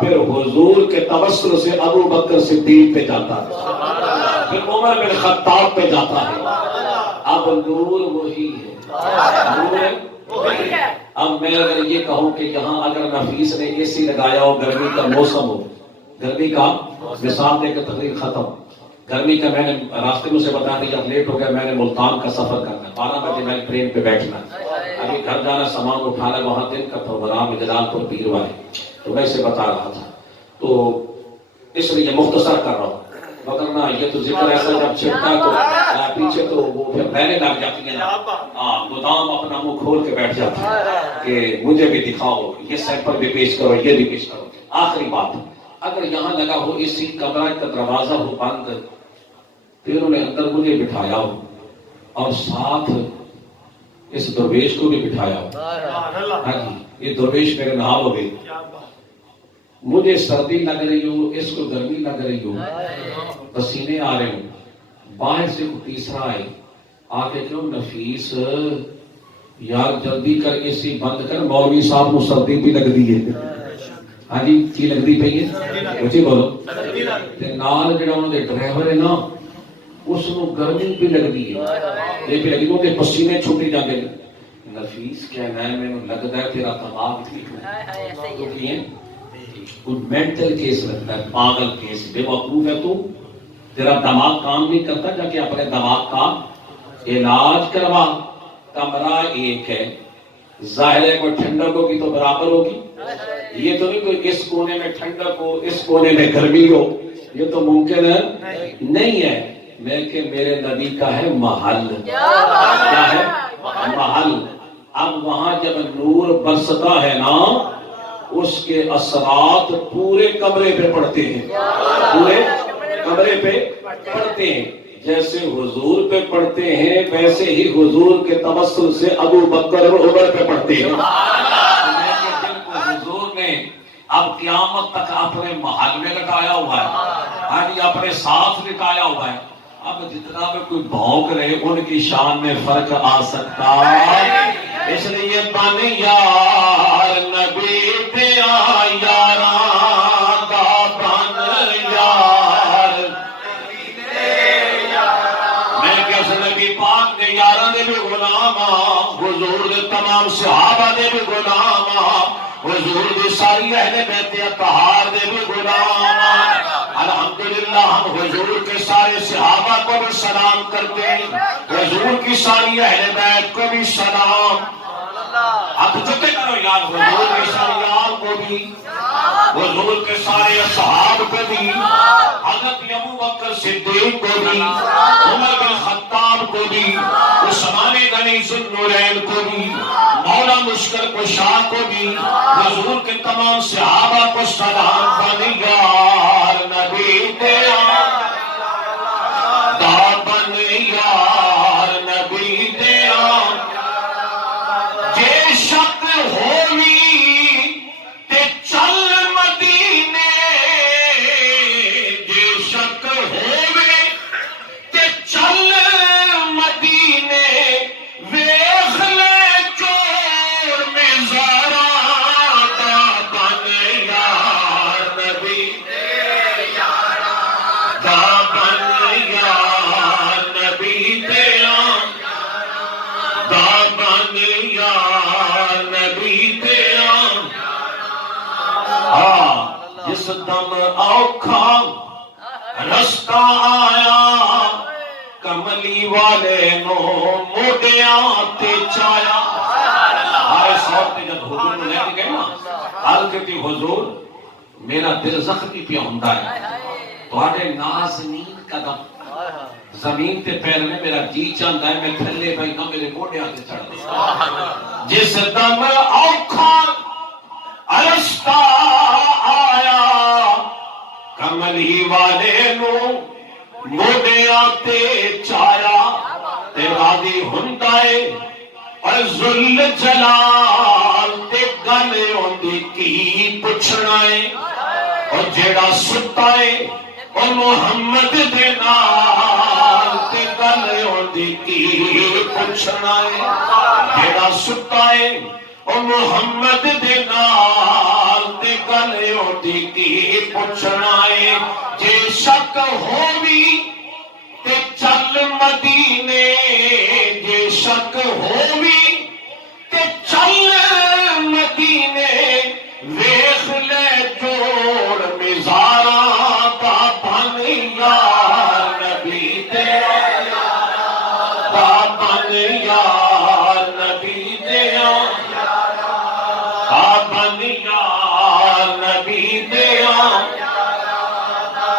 پھر حضور کے توسل سے ابو بکر صدیق پہ جاتا ہے، پھر عمر بن خطاب پہ جاتا ہے۔ اب نور وہی ہے، نور ہے۔ اب میں اگر یہ کہوں کہ یہاں اگر نفیس نے اے سی لگایا ہو، گرمی کا موسم ہو، گرمی کا مثال دے کے تقریر ختم، گرمی کا میں نے راستے میں سے بتا دیا، لیٹ ہو گیا، میں نے ملتان کا سفر کرنا، 12 بجے میں نے ٹرین پہ بیٹھنا، ابھی گھر جانا، سامان اٹھانا، وہاں دن کا پروگرام جلال پور پیر والے، تو میں اسے بتا رہا تھا، تو اس لیے مختصر کر رہا ہوں، مگر نہ یہ تو ذکر ایسا جب چھٹتا تو پیچھے تو وہ پھر بہنے لگ جاتی ہیں، گودام اپنا منہ کھول کے بیٹھ جاتا ہے کہ مجھے بھی دکھاؤ، یہ سیمپل بھی پیش کرو، یہ بھی پیش کرو۔ آخری بات، اگر یہاں لگا ہو اسی کمرہ کا دروازہ ہو بند، پھر انہوں نے اندر مجھے بٹھایا ہو اور ساتھ اس درویش کو بھی بٹھایا ہو، ہاں جی، یہ درویش میرے نام ہو گئی، مجھے سردی لگ رہی ہو، اس کو گرمی لگ رہی ہو، پسینے آ رہے ہوں، باہر سے تیسرا آئے آ کے کیوں نفیس یار جلدی کر اسی بند کر، مولوی صاحب کو سردی بھی لگ دی ہے، ہاں جی کی لگ دی پئی ہے، اچھی بولو، تے نال جڑا انہوں نے ڈرائیور ہے نا اس کو گرمی بھی لگ دی ہے، یہ بھی لگی کیونکہ پسینے چھوٹے جاتے ہیں۔ نفیس کہنا ہے میں نے لگتا ہے تیرا دماغ ٹھیک ہے، تو کیے کوئی مینٹل کیس لگتا ہے، پاگل کیس، بے وقوف ہے تو، تیرا دماغ کام نہیں کرتا، جا کے اپنے دماغ کا علاج کروا، کمرہ ایک ہے، ظاہر ہے کوئی ٹھنڈک ہوگی تو برابر ہوگی، یہ تو نہیں کوئی اس کونے میں ٹھنڈک ہو اس کونے میں گرمی ہو، یہ تو ممکن ہے نہیں ہے، میں کہ میرے نبی کا ہے محل، کیا ہے محل۔ اب وہاں جب نور برستا ہے نا اس کے اثرات پورے کمرے پہ پڑتے ہیں، پورے کمرے پہ پڑتے ہیں۔ جیسے حضور پہ پڑتے ہیں ویسے ہی حضور کے تمثل سے ابو بکر اور عمر پہ پڑتے ہیں۔ جن کو حضور نے اب قیامت تک اپنے محل میں لٹایا ہوا ہے، اپنے ساتھ لٹایا ہوا ہے، اب جتنا میں کوئی بھونک رہے ان کی شان میں فرق آ سکتا ہے۔ اس لیے بن یار نبی دیا یاراں دا بن یار، میں کس نبی پاک دے یاراں دے بھی غلام ہاں، حضور دے تمام صحابہ دے بھی غلام ہاں، حضور دی ساری اہل بیت اطہار دے بھی غلام ہاں۔ الحمدللہ ہم حضور کے سارے صحابہ کو بھی سلام کرتے ہیں، حضور کی ساری اہل بیت کو بھی سلام۔ آپ جھکے کرو یار، حضور کے سارے یار کو بھی، حضور کے سارے اصحاب کو بھی، حضرت ابو بکر صدیق کو بھی، عمر بن خطاب کو بھی، عثمان غنی ذو النورین کو بھی، مولا مشکل کشا کو بھی، حضور کے تمام صحابہ کو سلام۔ بن یار نبی دیا دا بن یار نبی دیا، جے شک ہووی تے چل مدینے، جے شک ہووے تے چل مدینے، ویکھ لے چور مزاراں دا بن یار نبی دا بن یار نبی دیا، دا بن یار نبی دیا۔ جس دم اوکھا رستہ آیا، کملی والے نو موڈیاں تے چایا۔ ہمارے صاحب جب حضور نے لے کے گئے نا، عرض کرتی حضور میرا دل زخمی پہ ہوندا ہے، تہاڈے نازنین قدم زمین تے پیر میں، میرا جی چاہتا ہے میں تھلے بھائی نہ میرے موڈیاں تے چڑھ دوں۔ جس دم اوکھا رستہ آیا، کملی والے نو موڈیاں تے چایا، تے راضی ہوندا ہے اور ذل جلال تے گل ہوندی کی پوچھنا ہے، اور جیڑا ستا ہے اور محمد دے نال تے گل ہوندی کی پوچھنا ہے، جیڑا ستا ہے اور محمد دے نال تے گل ہوندی کی پوچھنا ہے، جے شک ہووی تے چل مدینے، جے شک ہووی تے چل مدینے، ویکھ لے جوڑ مزاراں دا بن یار نبی دیا، دا بن یار نبی دیا، دا بن یار نبی دیا۔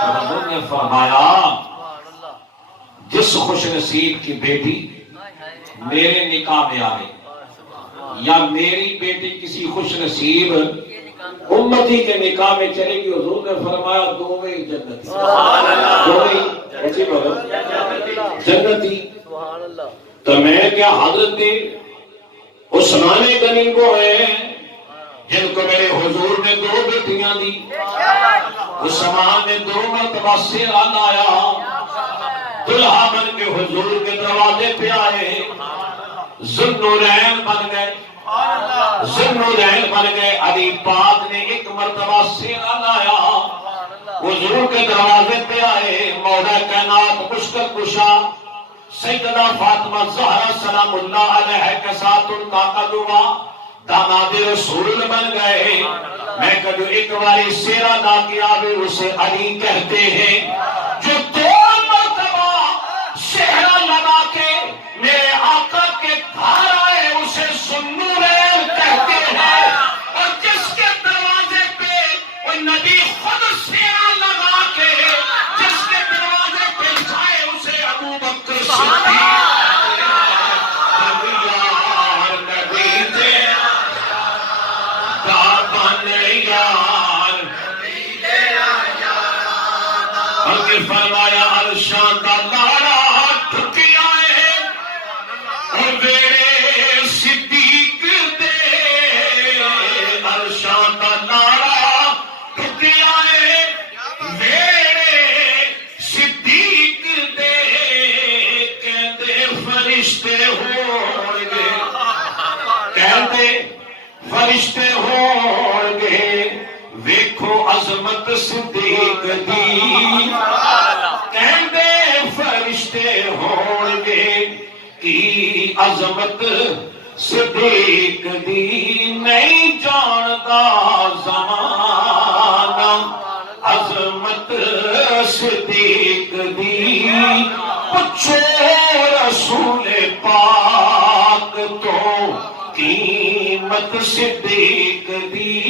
حضور نے فرمایا جس خوش نصیب کی بیٹی میرے نکاح میں آئے، یا میری بیٹی کسی خوش نصیب امتی کے نکاح میں چلے گی، حضور نے فرمایا دونوں جنتی، جنتی۔ تو میں کیا حضرت عثمان غنی کو ہے جن کو میرے حضور نے دو بیٹیاں دی، عثمان نے 2 مرتبہ سیرا لایا، دلہا بن کے حضور کے دروازے پہ آئے، ذو النورین بن گئے، ذو النورین بن گئے۔ علی پاک نے 1 مرتبہ سیرا لایا، حضور کے دروازے پہ آئے، مولا کائنات مشکل کشا سیدنا فاطمہ زہرا سلام اللہ علیہ کے ساتھ ان کا قدوہ داماد رسول بن گئے۔ میں کہوں ایک باری سیرا دا کے آوے اسے علی کہتے ہیں، جو 2 مرتبہ سہرا لگا کے میرے آقا کے گھر آئے اسے ذوالنورین کہتے ہیں، اور جس کے دروازے پہ وہ نبی خود سیرا لگا کے جس کے دروازے پہ جائے اسے ابو بکر صدیق نبی دے بن فرمایا عرشاں دا لاڑا ٹھکیا ہے اور ویڑے صدیق دے عرشاں دا لاڑا ٹھکیا ہے ویڑے صدیق دے کہندے فرشتے ہون گے کہندے فرشتے ہون گے ویکھو عظمت صدیق دی کہندے فرشتے ہون گے کی عظمت صدیق دی نہیں جاندا زمانہ عظمت صدیق دی پوچھو رسول پاک تو قیمت صدیق دی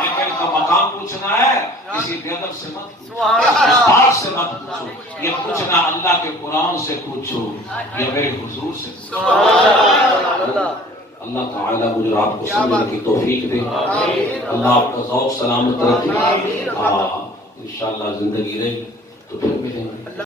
لیکن کا مقام پوچھنا ہے کسی بے ادب سے مت پوچھو استاد سے مت پوچھو یہ پوچھنا اللہ کے قرآن سے پوچھو یا میرے حضور سے پوچھو اللہ تعالیٰ مجھے آپ کو سمجھنے کی توفیق دے اللہ آپ کا ذوق سلامت رکھے انشاءاللہ زندگی رہے تو پھر ملیں گے